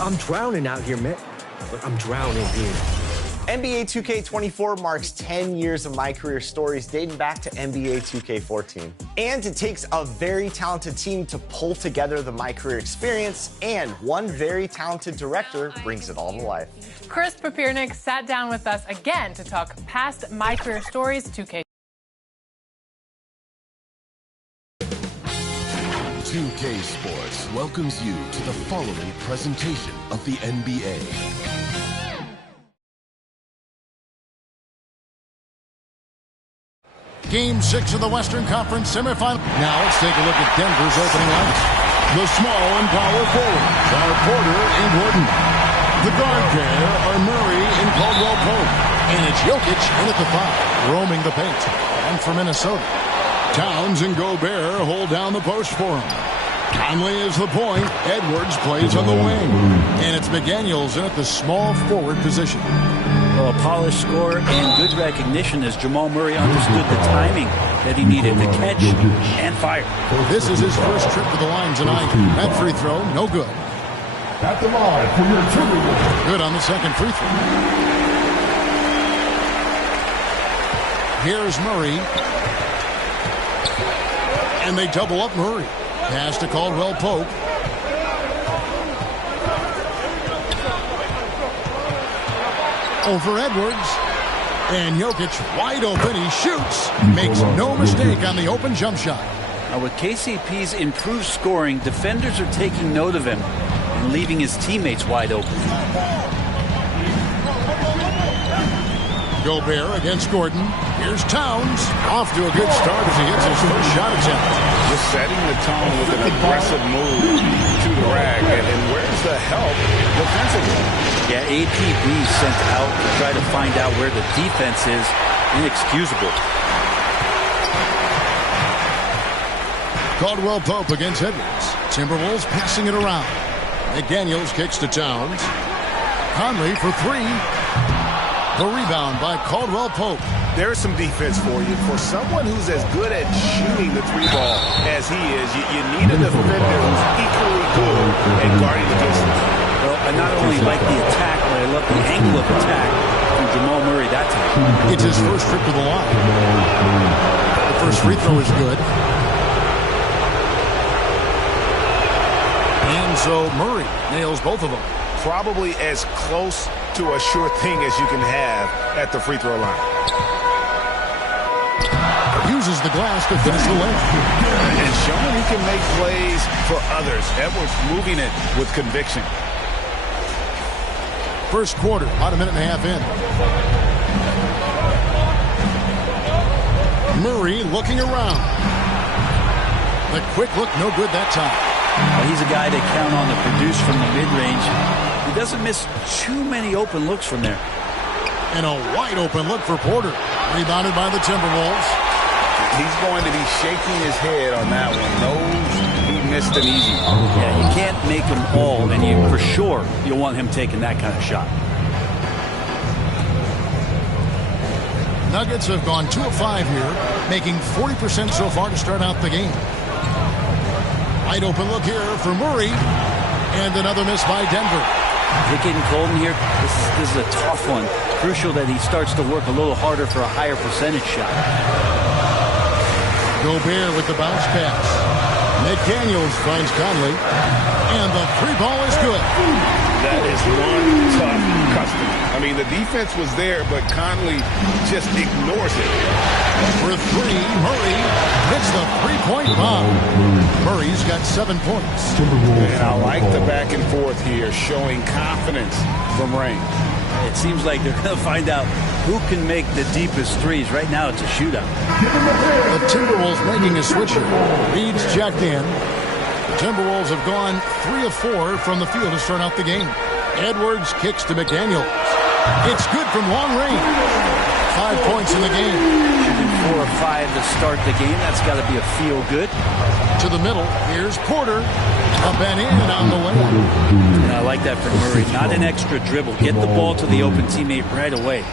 I'm drowning out here, man. I'm drowning here. NBA 2k24 marks 10 years of my career stories dating back to NBA 2k14. And it takes a very talented team to pull together the my career experience, and one very talented director brings it all to life. Chris Papiernik sat down with us again to talk past my career stories 2K. 2K Sports welcomes you to the following presentation of the NBA. Game 6 of the Western Conference semifinal. Now let's take a look at Denver's opening lineup. The small and power forwards are Porter and Gordon. The guard pair are Murray and Caldwell Pope. And it's Jokic in at the 5, roaming the paint. And for Minnesota, Towns and Gobert hold down the post for him. Conley is the point. Edwards plays on the wing. And it's McDaniels in at the small forward position. Well, a polished scorer and good recognition as Jamal Murray understood the timing that he needed to catch and fire. This is his first trip to the line tonight. That free throw, no good. At the line for your two. Good on the second free throw. Here's Murray. And they double up Murray. Pass to Caldwell Pope. Over Edwards. And Jokic wide open. He shoots. Makes no mistake on the open jump shot. Now with KCP's improved scoring, defenders are taking note of him and leaving his teammates wide open. Gobert against Gordon. Here's Towns. Off to a good start as he hits his first shot attempt. Just setting the tone with an aggressive move to the rack. And where's the help defensively? Yeah, APB sent out to try to find out where the defense is. Inexcusable. Caldwell Pope against Edwards. Timberwolves passing it around. McDaniels kicks to Towns. Conley for three. The rebound by Caldwell Pope. There's some defense for you. For someone who's as good at shooting the three ball as he is, you need a defender who's equally good at guarding against him. Well, I not only like the attack, but I love the angle of attack from Jamal Murray that time. It's his first trip to the line. The first free throw is good. And so Murray nails both of them. Probably as close to a sure thing as you can have at the free throw line. Uses the glass to finish the layup. And showing he can make plays for others. Edwards moving it with conviction. First quarter, about a minute and a half in. Murray looking around. The quick look, no good that time. Well, he's a guy they count on to produce from the mid-range. He doesn't miss too many open looks from there. And a wide open look for Porter. Rebounded by the Timberwolves. He's going to be shaking his head on that one. Knows he missed an easy. Yeah, you can't make them all, and you for sure you'll want him taking that kind of shot. Nuggets have gone 2 of 5 here, making 40% so far to start out the game. Wide open look here for Murray. And another miss by Denver. Is it getting cold in here? This is a tough one. Crucial that he starts to work a little harder for a higher percentage shot. Gobert with the bounce pass. McDaniels finds Conley. And the three ball is good. That is one tough customer. I mean, the defense was there, but Conley just ignores it. For three, Murray hits the three-point bomb. Murray's got 7 points. And I like the back and forth here, showing confidence from Rain. It seems like they're going to find out who can make the deepest threes. Right now, it's a shootout. The Timberwolves making a switch here. Reed's checked in. The Timberwolves have gone 3 of 4 from the field to start out the game. Edwards kicks to McDaniels. It's good from long range. 5 points in the game. Shooting 4 of 5 to start the game. That's got to be a feel good. To the middle. Here's Porter. Up and in on the layup. I like that from Murray. Not an extra dribble. Get the ball to the open teammate right away.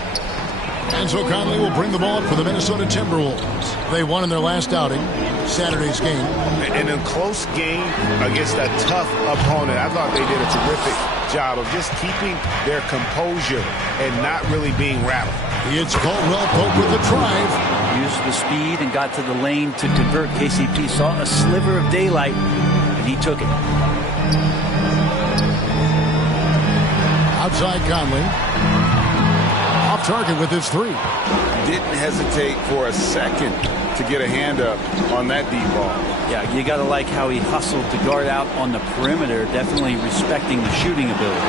And so Conley will bring the ball up for the Minnesota Timberwolves. They won in their last outing, Saturday's game. In a close game against a tough opponent, I thought they did a terrific job of just keeping their composure and not really being rattled. It's Caldwell Pope with the drive. Used the speed and got to the lane to convert. KCP saw a sliver of daylight, and he took it. Outside Conley. Off target with his three. Didn't hesitate for a second to get a hand up on that deep ball. Yeah, you got to like how he hustled to guard out on the perimeter, definitely respecting the shooting ability.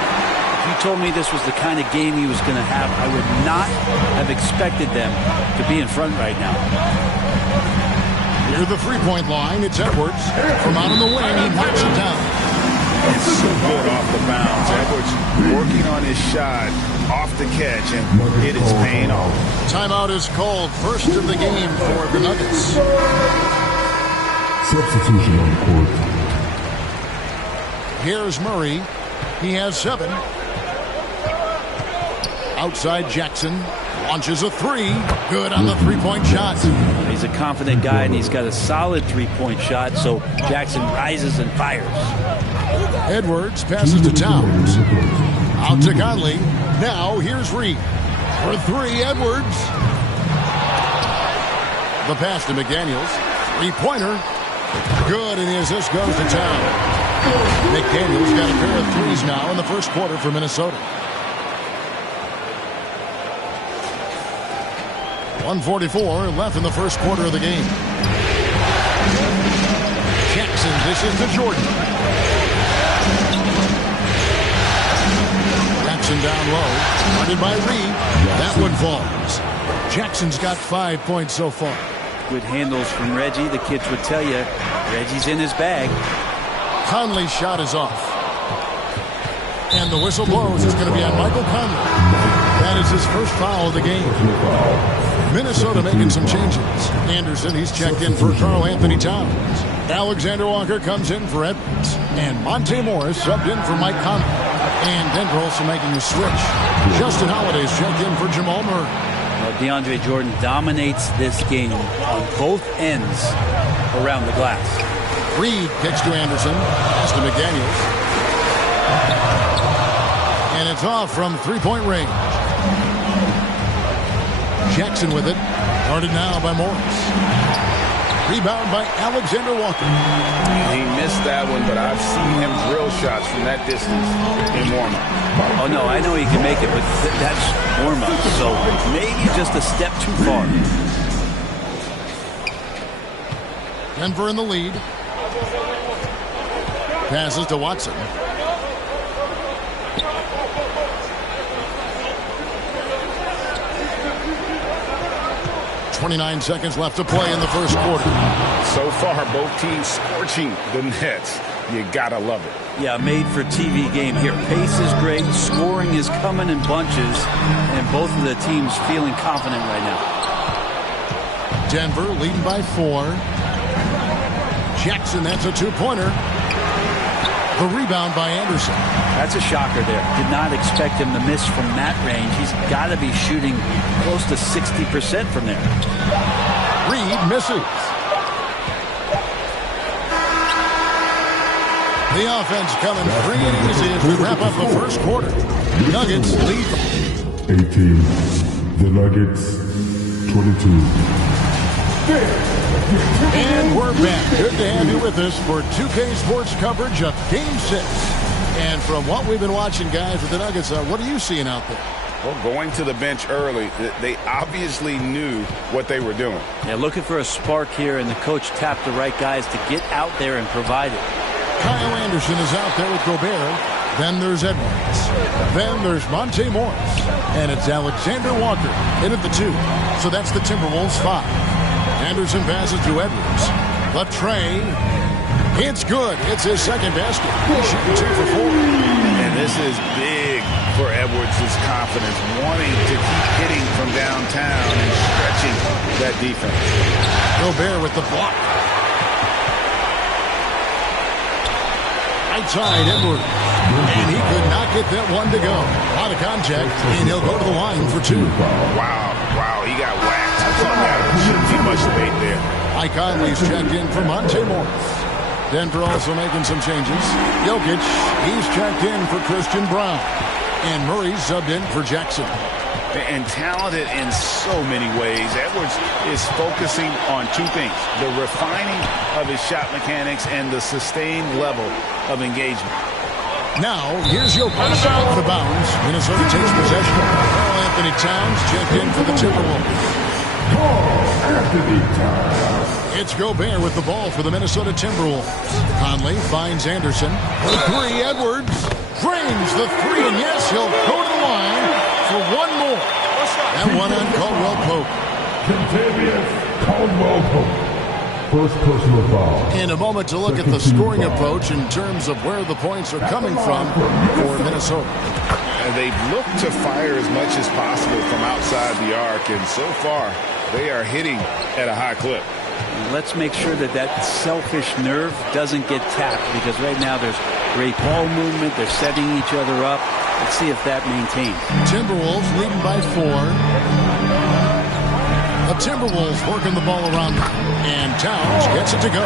If you told me this was the kind of game he was going to have, I would not have expected them to be in front right now. Near the three-point line, it's Edwards. From out on the wing, he knocks it down. It's so good off the bounds. Edwards working on his shot off the catch, and it is paying off. Timeout is called. First of the game for the Nuggets. Substitution on the court. Here's Murray. He has 7. Outside Jackson. Launches a three. Good on the three-point shot. He's a confident guy, and he's got a solid three-point shot, so Jackson rises and fires. Edwards passes to Towns. Out to Conley. Now here's Reed. For 3, Edwards. The pass to McDaniels. Three-pointer. Good, and the assist goes to Towns. McDaniels got a pair of threes now in the first quarter for Minnesota. 1:44 left in the first quarter of the game. Jackson dishes to Jordan. Jackson down low. Guarded by Reed. That one falls. Jackson's got 5 points so far. Good handles from Reggie. The kids would tell you Reggie's in his bag. Conley's shot is off. And the whistle blows. It's going to be on Michael Conley. That is his first foul of the game. Minnesota making some changes. Anderson, he's checked in for Karl Anthony Towns. Alexander Walker comes in for Edwards. And Monte Morris subbed in for Mike Conley. And Denver also making the switch. Justin Holiday's checked in for Jamal Murray. Well, DeAndre Jordan dominates this game on both ends around the glass. Reed kicks to Anderson. Pass to McDaniels. And it's off from three-point range. Jackson with it. Guarded now by Morris. Rebound by Alexander Walker. He missed that one, but I've seen him drill shots from that distance in warm-up. Oh, no, I know he can make it, but that's warm-up, so maybe just a step too far. Denver in the lead. Passes to Watson. 29 seconds left to play in the first quarter. So far, both teams scorching the Nets. You gotta love it. Yeah, made for TV game here. Pace is great. Scoring is coming in bunches. And both of the teams feeling confident right now. Denver leading by 4. Jackson, that's a two-pointer. The rebound by Anderson. That's a shocker there. Did not expect him to miss from that range. He's got to be shooting close to 60% from there. Reed misses. The offense coming free and easy as we wrap up the first quarter. Nuggets lead. 18. The Nuggets, 22. And we're back. Good to have you with us for 2K Sports coverage of Game 6. And from what we've been watching, guys, with the Nuggets, what are you seeing out there? Well, going to the bench early, they obviously knew what they were doing. Yeah, looking for a spark here, and the coach tapped the right guys to get out there and provide it. Kyle Anderson is out there with Gobert. Then there's Edwards. Then there's Monte Morris. And it's Alexander Walker in at the 2. So that's the Timberwolves 5. Anderson passes to Edwards. The tray. It's good. It's his second basket. He's shooting 2 for 4. And this is big for Edwards' confidence, wanting to keep hitting from downtown and stretching that defense. Gobert with the block. Right side, Edwards. And he could not get that one to go. Out of contact, and he'll go to the line for 2. Wow, he got whacked. Shouldn't be much debate there. Mike Conley's checked in for Monte Morris. Denver also making some changes. Jokic, he's checked in for Christian Brown. And Murray's subbed in for Jackson. And talented in so many ways. Edwards is focusing on 2 things: the refining of his shot mechanics and the sustained level of engagement. Now, here's Jokic off the bounds. Minnesota takes possession. Karl Anthony Towns checked in for the Timberwolves. It's Gobert with the ball for the Minnesota Timberwolves. Conley finds Anderson. The 3, Edwards drains the 3, and yes, he'll go to the line for one more. And one on Caldwell Pope. Contavious Caldwell Pope. First personal foul. In a moment to look at the scoring approach in terms of where the points are coming from for Minnesota. They've looked to fire as much as possible from outside the arc, and so far they are hitting at a high clip. Let's make sure that that selfish nerve doesn't get tapped, because right now there's great ball movement. They're setting each other up. Let's see if that maintains. Timberwolves leading by 4. The Timberwolves working the ball around, and Towns gets it to go.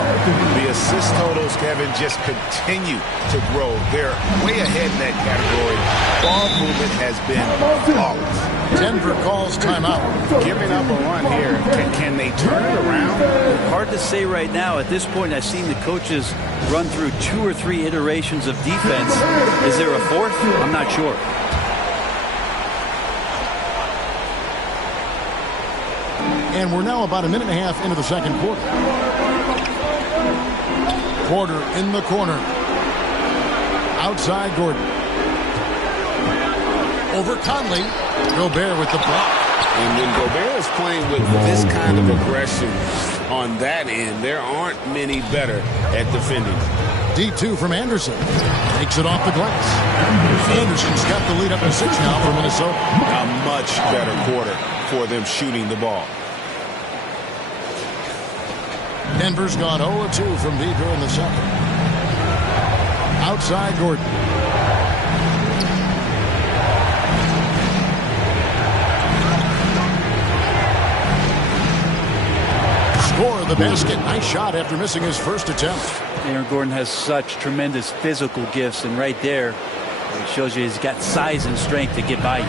The assist totals, Kevin, just continue to grow. They're way ahead in that category. Ball movement has been flawless. Denver calls timeout. Giving up a run here. Can they turn it around? Hard to say right now. At this point, I've seen the coaches run through 2 or 3 iterations of defense. Is there a 4th? I'm not sure. And we're now about a minute and a half into the second quarter. Porter in the corner. Outside Gordon. Over Conley. Gobert with the block. And when Gobert is playing with this kind of aggression on that end, there aren't many better at defending. D2 from Anderson. Takes it off the glass. Anderson's got the lead up to 6 now for Minnesota. A much better quarter for them shooting the ball. Denver's gone 0-2 from deep here in the second. Outside Gordon. Score the basket. Nice shot after missing his first attempt. Aaron Gordon has such tremendous physical gifts, and right there, it shows you he's got size and strength to get by you.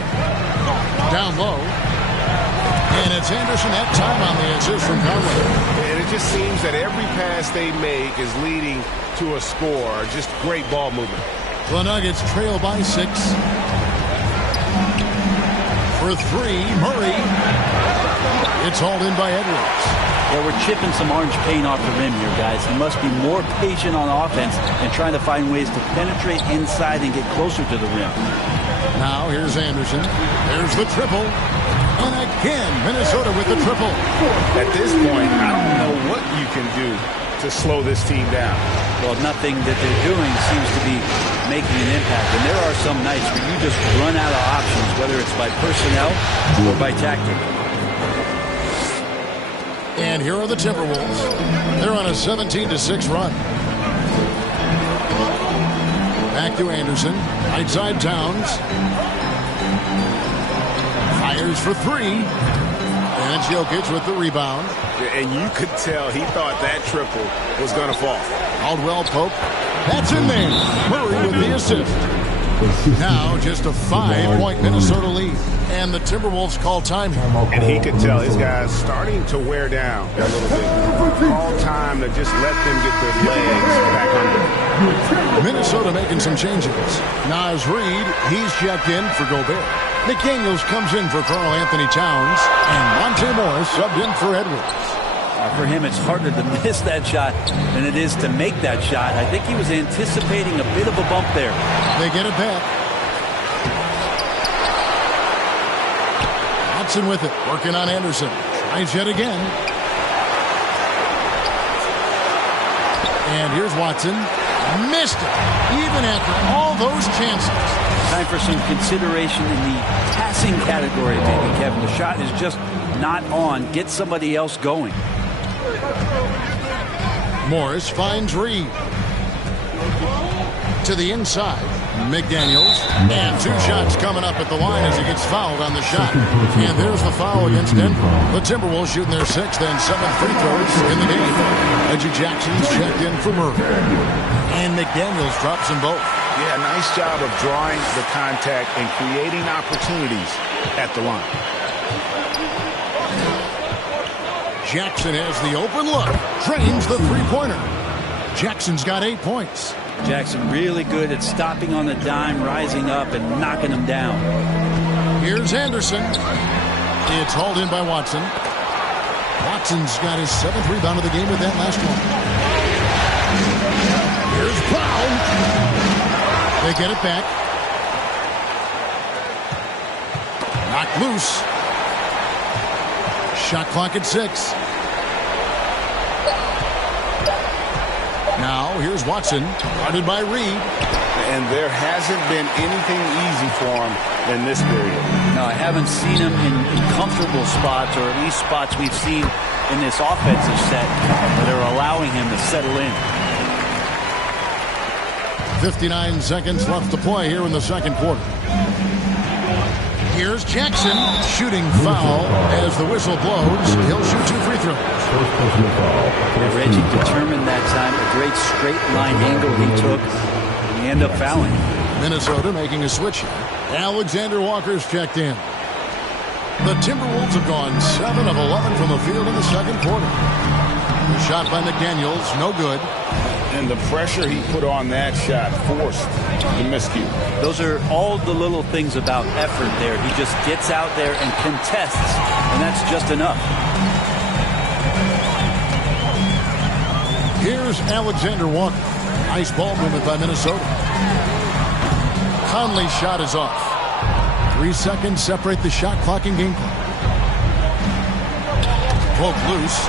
Down low. And it's Anderson that time on the assist from Conley. And it just seems that every pass they make is leading to a score. Just great ball movement. The Nuggets trail by 6. For 3, Murray. It's hauled in by Edwards. Yeah, we're chipping some orange paint off the rim here, guys. He must be more patient on offense and trying to find ways to penetrate inside and get closer to the rim. Now here's Anderson. There's the triple. And again, Minnesota with the triple. At this point, I don't know what you can do to slow this team down. Well, nothing that they're doing seems to be making an impact. And there are some nights where you just run out of options, whether it's by personnel or by tactic. And here are the Timberwolves. They're on a 17-6 run. Back to Anderson. Right side Towns. Fires for 3. And it's Jokic with the rebound. And you could tell he thought that triple was going to fall. Caldwell Pope. That's in there. Murray with the assist. Now just a 5-point Minnesota lead. And the Timberwolves call time. And he could tell his guys starting to wear down a little bit. All time to just let them get their legs back under. Minnesota making some changes. Naz Reid, he's checked in for Gobert. McDaniels comes in for Karl Anthony Towns. And Monte Morris subbed in for Edwards. For him, it's harder to miss that shot than it is to make that shot. I think he was anticipating a bit of a bump there. They get it back. Watson with it, working on Anderson. Tries yet again. And here's Watson. Missed it, even after all those chances. Time for some consideration in the passing category, maybe, Kevin. The shot is just not on. Get somebody else going. Morris finds Reed. To the inside. McDaniels. And 2 shots coming up at the line as he gets fouled on the shot. And there's the foul against Denver. The Timberwolves shooting their 6th and 7th free throws in the game. Reggie Jackson's checked in for Murray. And McDaniels drops them both. Yeah, nice job of drawing the contact and creating opportunities at the line. Jackson has the open look. Drains the three-pointer. Jackson's got 8 points. Jackson really good at stopping on the dime, rising up, and knocking them down. Here's Anderson. It's hauled in by Watson. Watson's got his 7th rebound of the game with that last one. Here's Brown. They get it back. Knocked loose. Shot clock at 6. Now, here's Watson, guarded by Reed. And there hasn't been anything easy for him in this period. No, I haven't seen him in comfortable spots, or at least spots we've seen in this offensive set that are allowing him to settle in. 59 seconds left to play here in the second quarter. Here's Jackson, shooting foul as the whistle blows. He'll shoot 2 free throws. And Reggie determined that time. A great straight line angle he took. And he ended up fouling. Minnesota making a switch here. Alexander Walker's checked in. The Timberwolves have gone 7 of 11 from the field in the second quarter. The shot by McDaniels, no good. And the pressure he put on that shot forced the miscue. Those are all the little things about effort there. He just gets out there and contests, and that's just enough. Here's Alexander Walker. Nice ball movement by Minnesota. Conley's shot is off. 3 seconds separate the shot clock and game clock. Broke loose.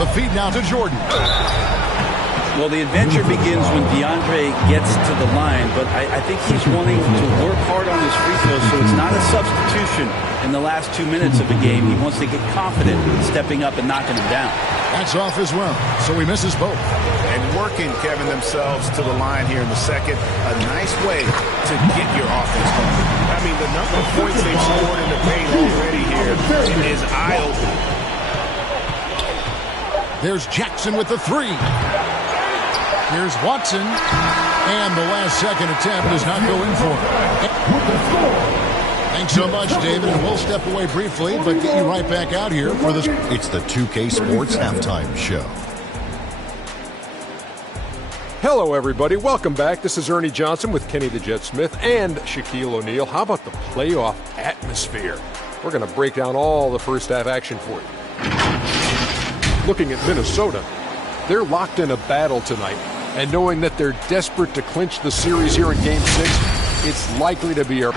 The feed now to Jordan. Well, the adventure begins when DeAndre gets to the line, but I think he's wanting to work hard on his free throws, so it's not a substitution in the last 2 minutes of the game. He wants to get confident stepping up and knocking him down. That's off as well, so he misses both. And working, Kevin, themselves to the line here in the second. A nice way to get your offense going. I mean, the number of points they've scored in the paint already here is eye-opening. There's Jackson with the three. Here's Watson. And the last second attempt does not go in for it. Thanks so much, David. And we'll step away briefly, but get you right back out here for this. It's the 2K Sports Halftime Show. Hello, everybody. Welcome back. This is Ernie Johnson with Kenny the Jet Smith and Shaquille O'Neal. How about the playoff atmosphere? We're going to break down all the first half action for you. Looking at Minnesota, they're locked in a battle tonight. And knowing that they're desperate to clinch the series here in Game 6, it's likely to be a...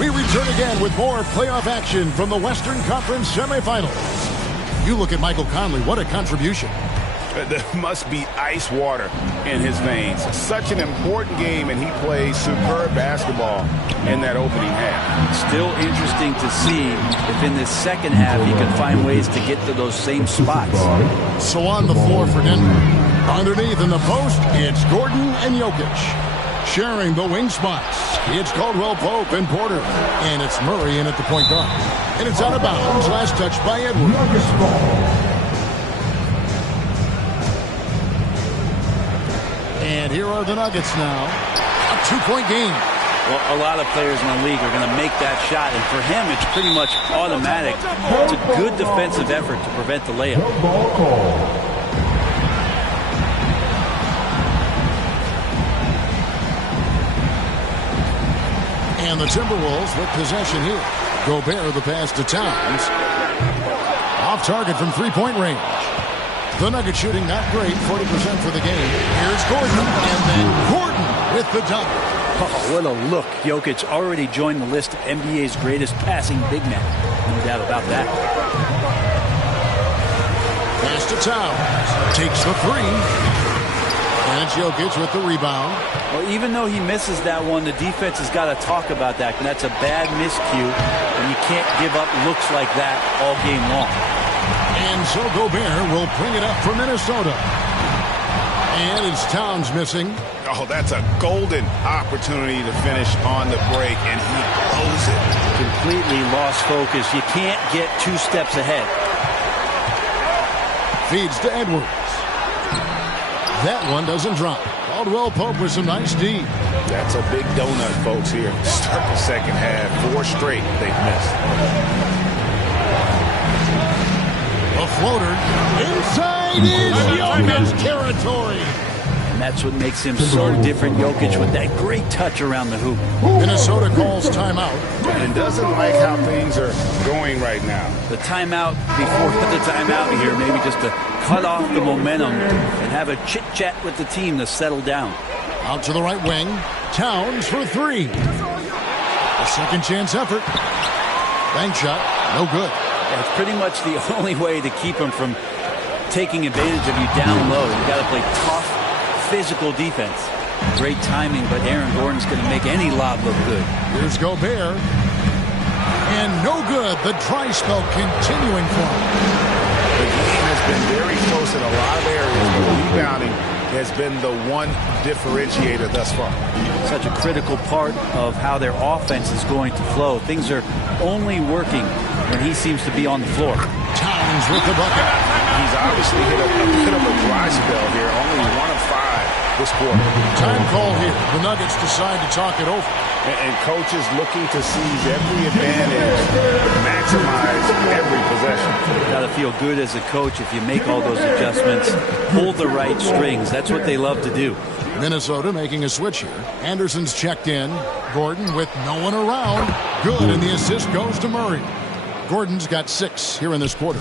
We return again with more playoff action from the Western Conference semifinals. You look at Michael Conley, what a contribution. There must be ice water in his veins. Such an important game, and he plays superb basketball in that opening half. Still interesting to see if in this second half he can find ways to get to those same spots. So on the floor for Denver. Underneath in the post, it's Gordon and Jokic. Sharing the wing spots, it's Caldwell Pope and Porter. And it's Murray in at the point guard. And it's out of bounds. Last touch by Edwards. And here are the Nuggets now. A 2-point game. Well, a lot of players in the league are going to make that shot. And for him, it's pretty much automatic. It's a good defensive effort to prevent the layup. And the Timberwolves with possession here. Gobert the pass to Towns. Off target from three-point range. The Nuggets shooting not great, 40% for the game. Here's Gordon, and then Gordon with the dunk. Oh, what a look. Jokic already joined the list of NBA's greatest passing big men. No doubt about that. Pass to Towns. Takes the three. And it's Jokic with the rebound. Well, even though he misses that one, the defense has got to talk about that. And that's a bad miscue. And you can't give up looks like that all game long. And so Gobert will bring it up for Minnesota. And it's Towns missing. Oh, that's a golden opportunity to finish on the break, and he blows it. Completely lost focus. You can't get 2 steps ahead. Feeds to Edwards. That one doesn't drop. Caldwell Pope with some nice D. That's a big donut, folks, here. Start the second half. 4 straight they've missed. A floater. Inside is Jokic territory. And that's what makes him so different, Jokic, with that great touch around the hoop. Minnesota calls timeout. And doesn't like how things are going right now. The timeout before the timeout here, maybe just to cut off the momentum and have a chit-chat with the team to settle down. Out to the right wing. Towns for 3. A second chance effort. Bank shot. No good. That's pretty much the only way to keep him from taking advantage of you down low. You got to play tough, physical defense. Great timing, but Aaron Gordon's going to make any lob look good. Here's Gobert. And no good. The dry spell continuing for him. The game has been very close in a lot of areas, but rebounding has been the one differentiator thus far. Such a critical part of how their offense is going to flow. Things are only working when he seems to be on the floor. Towns with the bucket. He's obviously hit a bit of a dry spell here, only 1 of 5 this quarter. Time call here. The Nuggets decide to talk it over. And coaches looking to seize every advantage, maximize every possession. Got to feel good as a coach if you make all those adjustments, pull the right strings. That's what they love to do. Minnesota making a switch here. Anderson's checked in. Gordon with no one around. Good, and the assist goes to Murray. Gordon's got 6 here in this quarter.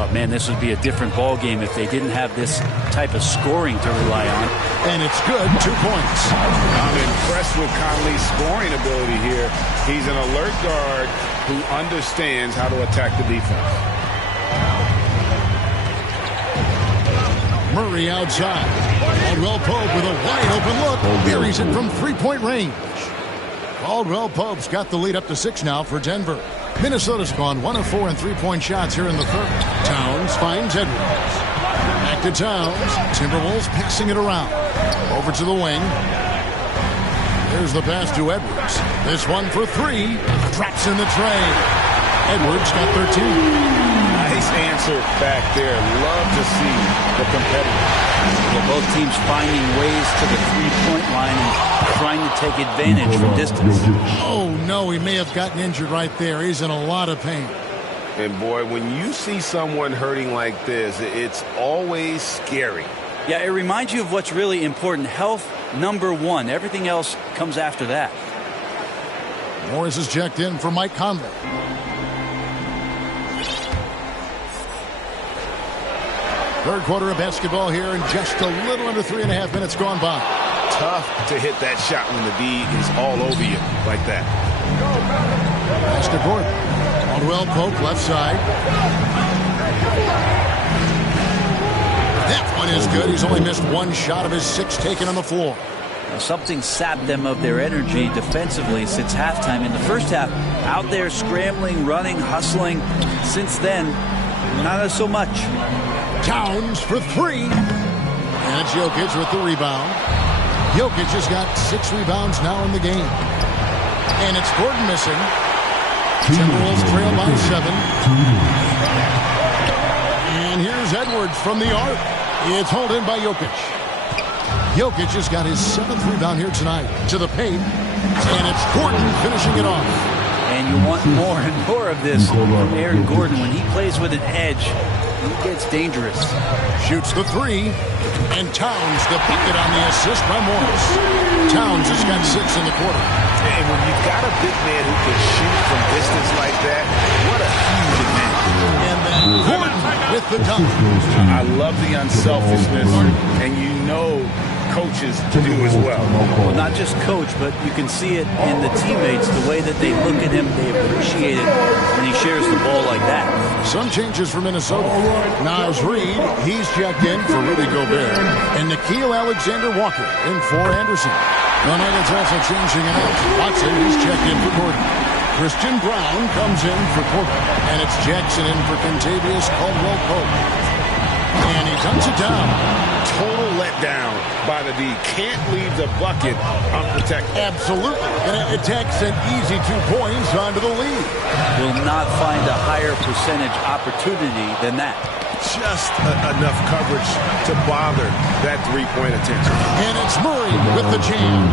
Oh, man, this would be a different ball game if they didn't have this type of scoring to rely on. And it's good, 2 points. I'm impressed with Conley's scoring ability here. He's an alert guard who understands how to attack the defense. Murray outside. Caldwell Pope with a wide open look. Buries it from 3-point range. Caldwell Pope's got the lead up to 6 now for Denver. Minnesota's gone 1 of 4 in 3-point shots here in the third. Towns finds Edwards. Back to Towns. Timberwolves passing it around. Over to the wing. There's the pass to Edwards. This one for 3. Drops in the tray. Edwards got 13. Nice answer back there. Love to see the competitors. Well, both teams finding ways to the three-point line and trying to take advantage from distance. Oh, no, he may have gotten injured right there. He's in a lot of pain. And, boy, when you see someone hurting like this, it's always scary. Yeah, it reminds you of what's really important. Health, number one. Everything else comes after that. Morris is checked in for Mike Conley. Third quarter of basketball here, and just a little under 3.5 minutes gone by. Tough to hit that shot when the D is all over you like that. Pass to Gordon. Caldwell Pope left side. That one is good. He's only missed 1 shot of his 6 taken on the floor. Something sapped them of their energy defensively since halftime. In the first half, out there scrambling, running, hustling. Since then, not so much. Towns for 3. And it's Jokic with the rebound. Jokic has got 6 rebounds now in the game. And it's Gordon missing. Timberwolves trail by 7. And here's Edwards from the arc. It's hauled in by Jokic. Jokic has got his 7th rebound here tonight. To the paint. And it's Gordon finishing it off. And you want more and more of this from Aaron Gordon. When he plays with an edge, he gets dangerous. Shoots the 3. And Towns the bucket on the assist by Morris. Towns has got 6 in the quarter. And when you've got a big man who can shoot from distance like that, what a huge advantage. And then Gordon with the dunk. I love the unselfishness, and you know coaches do as well. Well, not just coach, but you can see it in the teammates, the way that they look at him, they appreciate it when he shares the ball like that. Some changes for Minnesota. Naz Reid, he's checked in for Rudy Gobert. And Nickeil Alexander-Walker in for Anderson. The Nuggets also changing it up. Watson, he's checked in for Gordon. Christian Brown comes in for Porter. And it's Jackson in for Kentavious Caldwell-Pope. And he dunks it down. Total letdown by the D. Can't leave the bucket unprotected. Absolutely. And it takes an easy 2 points onto the lead. Will not find a higher percentage opportunity than that. Just enough coverage to bother that 3-point attention. And it's Murray with the jam.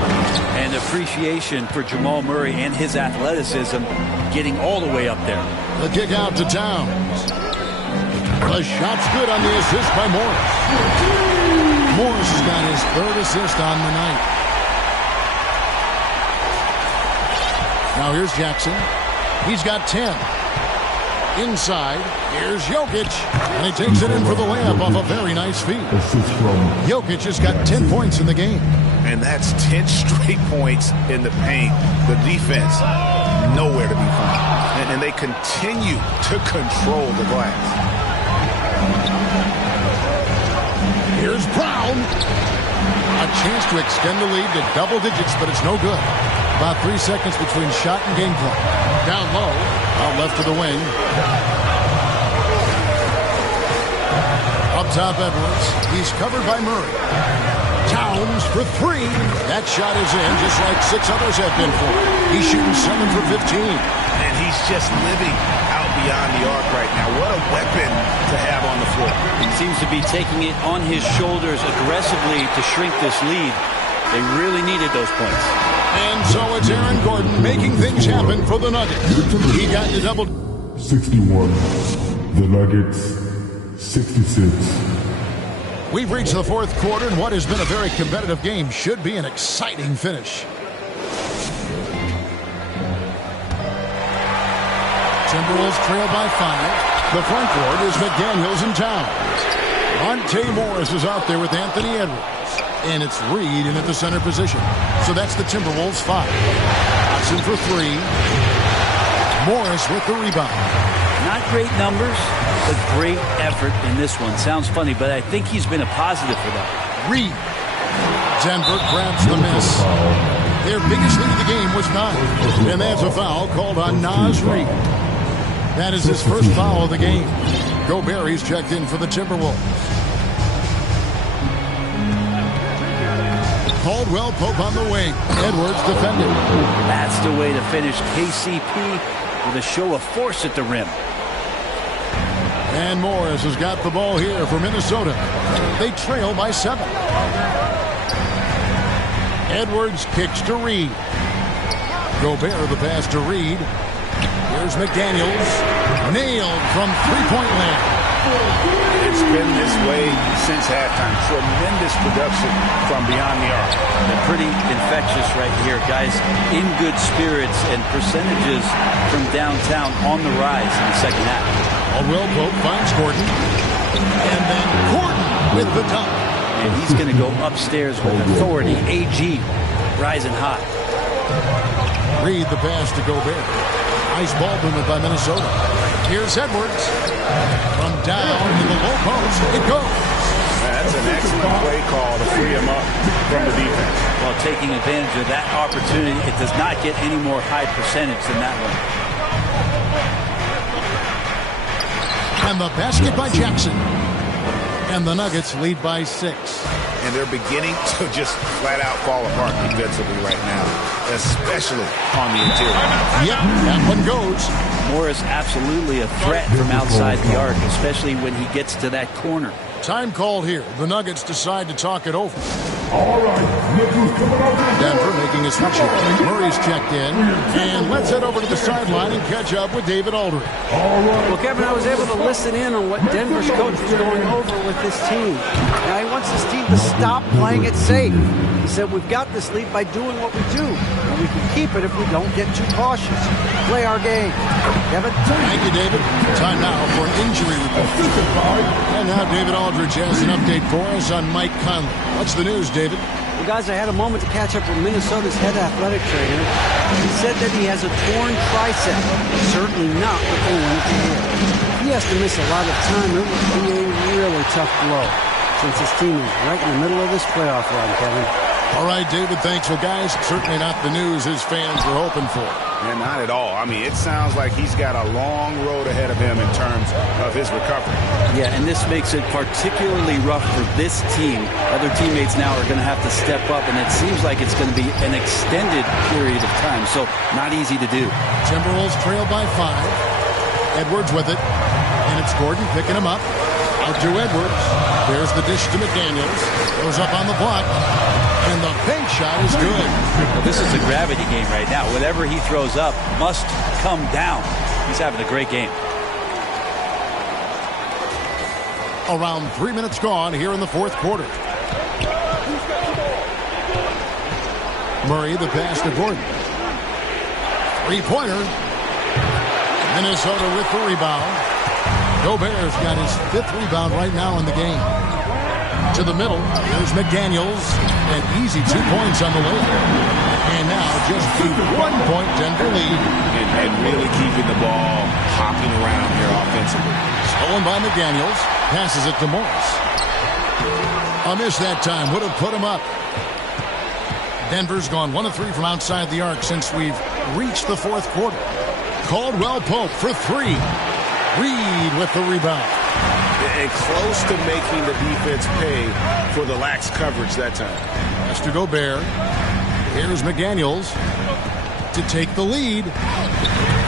And appreciation for Jamal Murray and his athleticism getting all the way up there. The kick out to Towns. The shot's good on the assist by Morris. Morris has got his 3rd assist on the night. Now here's Jackson. He's got 10. Inside, here's Jokic. And he takes it in for the layup off a very nice feed. Jokic has got 10 points in the game. And that's 10 straight points in the paint. The defense, nowhere to be found. And they continue to control the glass. Here's Brown. A chance to extend the lead to double digits, but it's no good. About 3 seconds between shot and game clock. Down low, out left to the wing. Up top, Edwards. He's covered by Murray. Towns for 3. That shot is in, just like 6 others have been for. He's shooting 7 for 15. And he's just living out beyond the arc right now. What a weapon to have on the floor. He seems to be taking it on his shoulders aggressively to shrink this lead. They really needed those points. And so it's Aaron Gordon making things happen for the Nuggets. He got to double. 61. The Nuggets, 66. We've reached the 4th quarter, and what has been a very competitive game should be an exciting finish. Timberwolves trail by 5. The front court is McDaniels and Towns. Monte Morris is out there with Anthony Edwards. And it's Reed in at the center position. So that's the Timberwolves 5. Watson for 3. Morris with the rebound. Not great numbers, but great effort in this one. Sounds funny, but I think he's been a positive for them. Reed. Denver grabs the miss. Their biggest lead of the game was 9. And that's a foul called on Naz Reed. That is his first foul of the game. Gobert is checked in for the Timberwolves. Caldwell Pope on the wing. Edwards defending. That's the way to finish KCP with a show of force at the rim. And Morris has got the ball here for Minnesota. They trail by 7. Edwards kicks to Reed. Gobert the pass to Reed. Here's McDaniels. Nailed from three-point land. It's been this way since halftime. Tremendous production from behind the arc. They're pretty infectious right here, guys. In good spirits and percentages from downtown on the rise in the second half. Caldwell Pope finds Gordon. And then Gordon with the dunk. And he's going to go upstairs with authority. AG rising hot. Reed the pass to Gobert. Nice ball movement by Minnesota. Here's Edwards. From down to the low post. It goes. That's an excellent play call to free him up from the defense. Well, taking advantage of that opportunity, it does not get any more high percentage than that one. And the basket by Jackson. And the Nuggets lead by 6. And they're beginning to just flat out fall apart defensively right now, especially on the interior. Yep, that one goes. Morris absolutely a threat from outside the arc, especially when he gets to that corner. Time called here. The Nuggets decide to talk it over. All right. Denver making a switch here. Murray's checked in. And let's head over to the sideline and catch up with David Aldridge. Well, Kevin, I was able to listen in on what Denver's coach was going over with this team. Now, he wants this team to stop playing it safe. He said, we've got this lead by doing what we do. And we can keep it if we don't get too cautious. Play our game. Kevin? Thank you, David. Time now for an injury report. And now David Aldridge has an update for us on Mike Conley. What's the news, David? Well, guys, I had a moment to catch up with Minnesota's head athletic trainer. He said that he has a torn tricep. Certainly not what they wanted to hear. If he has to miss a lot of time, it would be a really tough blow, since his team is right in the middle of this playoff run, Kevin. All right, David, thanks. Well, guys, certainly not the news his fans were hoping for. And not at all. I mean, it sounds like he's got a long road ahead of him in terms of his recovery. Yeah, and this makes it particularly rough for this team. Other teammates now are going to have to step up, and it seems like it's going to be an extended period of time, so not easy to do. Timberwolves trail by 5. Edwards with it, and it's Gordon picking him up. Out to Edwards. There's the dish to McDaniels. Goes up on the block. And the bank shot is good. Well, this is a gravity game right now. Whatever he throws up must come down. He's having a great game. Around 3 minutes gone here in the fourth quarter. Murray the pass to Gordon. Three-pointer. Minnesota with the rebound. Gobert's got his 5th rebound right now in the game. To the middle, there's McDaniels. An easy 2 points on the layup. And now just a 1-point Denver lead. And really keeping the ball hopping around here offensively. Stolen by McDaniels. Passes it to Morris. A miss that time would have put him up. Denver's gone 1 of 3 from outside the arc since we've reached the fourth quarter. Caldwell Pope for 3. Reed with the rebound. And close to making the defense pay for the lax coverage that time. That's to Gobert. Here's McDaniels to take the lead.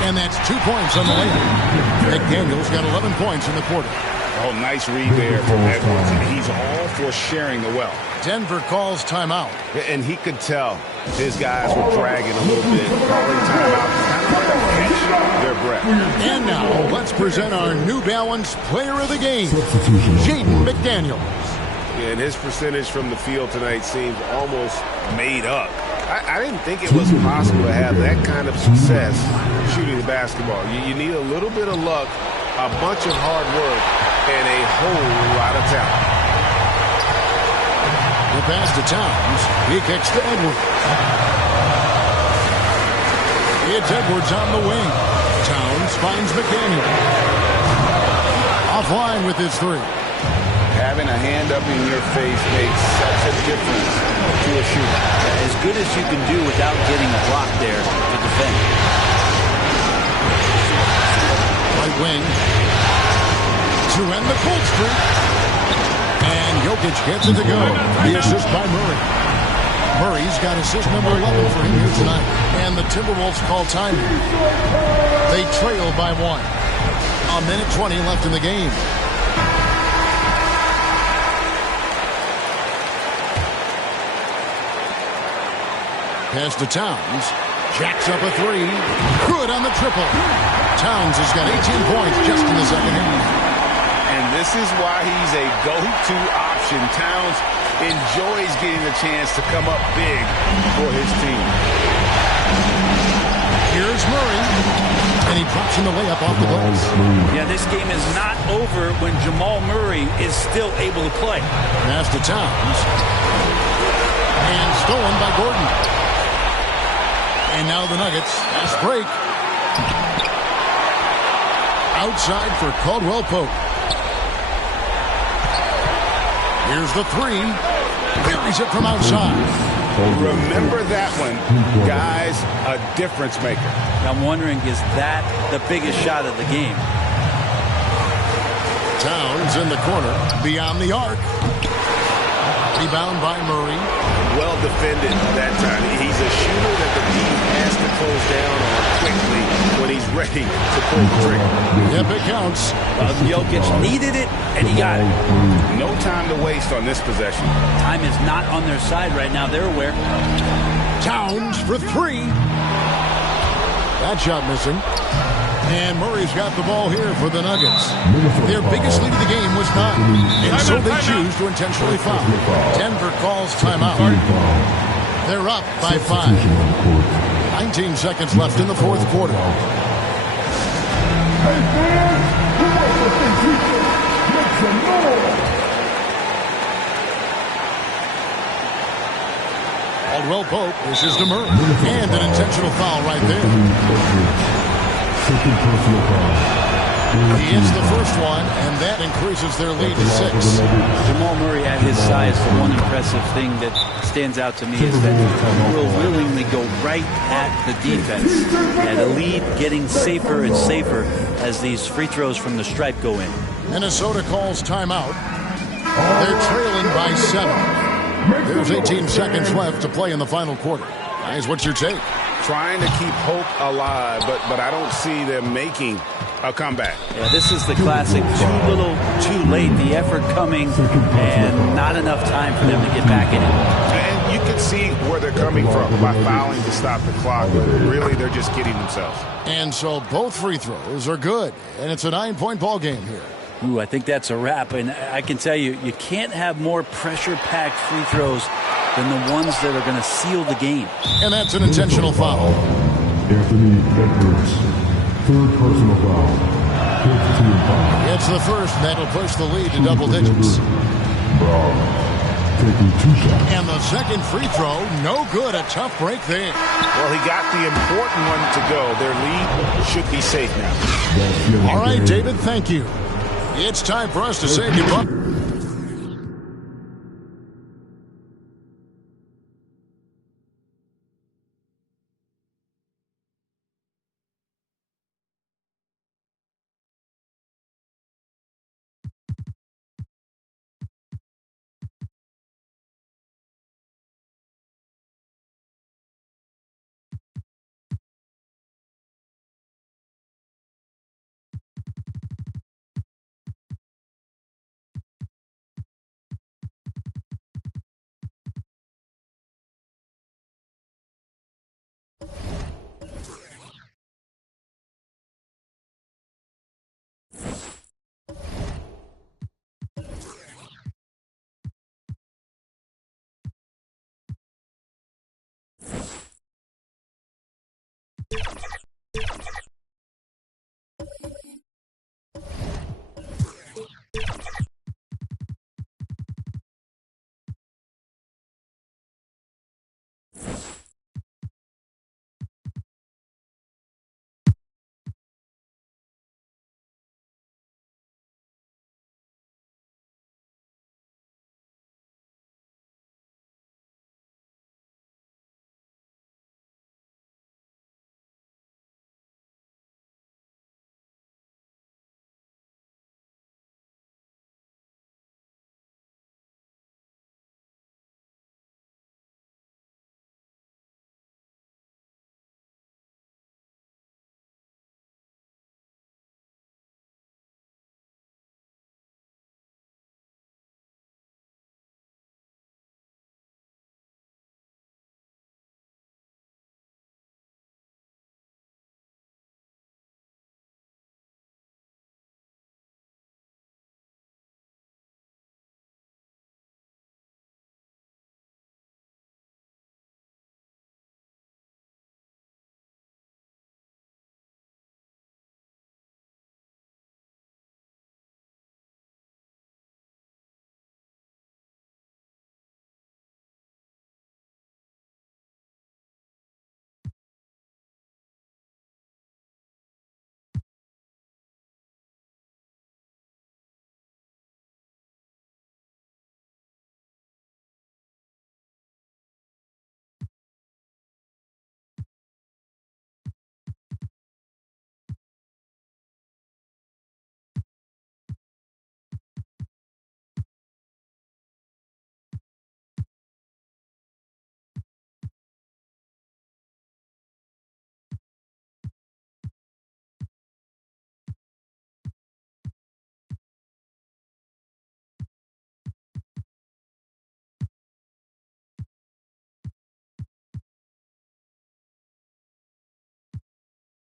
And that's 2 points on the layup. McDaniels got 11 points in the quarter. Oh, nice read there from Edwards. And he's all for sharing the wealth. Denver calls timeout. And he could tell his guys were dragging a little bit. Calling timeout. Catch their breath. And now, let's present our New Balance Player of the Game, Jaden McDaniels. Yeah, and his percentage from the field tonight seems almost made up. I didn't think it was possible to have that kind of success shooting the basketball. You need a little bit of luck A bunch of hard work and a whole lot of talent. The pass to Towns. He kicks to Edwards. It's Edwards on the wing. Towns finds McDaniel. Offline with his three. Having a hand up in your face makes such a difference to a shooter. As good as you can do without getting a block there to defend. Right wing. To end the cold streak. And Jokic gets it to go. The assist by Murray. Murray's got assist number 11 for him here tonight. And the Timberwolves call time. They trail by 1. A minute 20 left in the game. Pass to Towns. Jacks up a three. Good on the triple. Towns has got 18 points just in the second half. And this is why he's a go-to option. Towns enjoys getting the chance to come up big for his team. Here's Murray. And he drops in the layup off the glass. Yeah, this game is not over when Jamal Murray is still able to play. Pass to Towns. And stolen by Gordon. And now the Nuggets. Fast break. Outside for Caldwell Pope. Here's the three. Buries it from outside. Remember that one, guys, a difference maker. I'm wondering, is that the biggest shot of the game? Towns in the corner, beyond the arc. Rebound by Murray. Well defended that time. He's a shooter that the team has to close down on quickly when he's ready to pull the trigger. Yep, it counts. Jokic needed it, and he got it. No time to waste on this possession. Time is not on their side right now. They're aware. Towns for three. That shot missing. And Murray's got the ball here for the Nuggets. Their biggest lead of the game was 9. And so they choose to intentionally foul. Denver calls timeout. They're up by 5. 19 seconds left in the fourth quarter. Caldwell Pope pushes to Murray. And an intentional foul right there. Second personal foul. He hits the first one, and that increases their lead to 6. Jamal Murray at his size, the one impressive thing that stands out to me is that he will willingly go right at the defense. And a lead getting safer and safer as these free throws from the stripe go in. Minnesota calls timeout. They're trailing by 7. There's 18 seconds left to play in the final quarter. Guys, what's your take? Trying to keep hope alive, but I don't see them making a comeback. Yeah, this is the classic too little, too late. The effort coming and not enough time for them to get back in it. And you can see where they're coming from by fouling to stop the clock, but really they're just kidding themselves. And so both free throws are good, and it's a 9-point ball game here. Ooh, I think that's a wrap, and I can tell you, you can't have more pressure-packed free throws than the ones that are going to seal the game. And that's an intentional foul. Anthony Edwards, third personal foul. 15 foul. It's the first, and that'll push the lead to double digits. Brown taking 2 shots. And the second free throw, no good. A tough break there. Well, he got the important one to go. Their lead should be safe now. All right, David, thank you. It's time for us to say goodbye.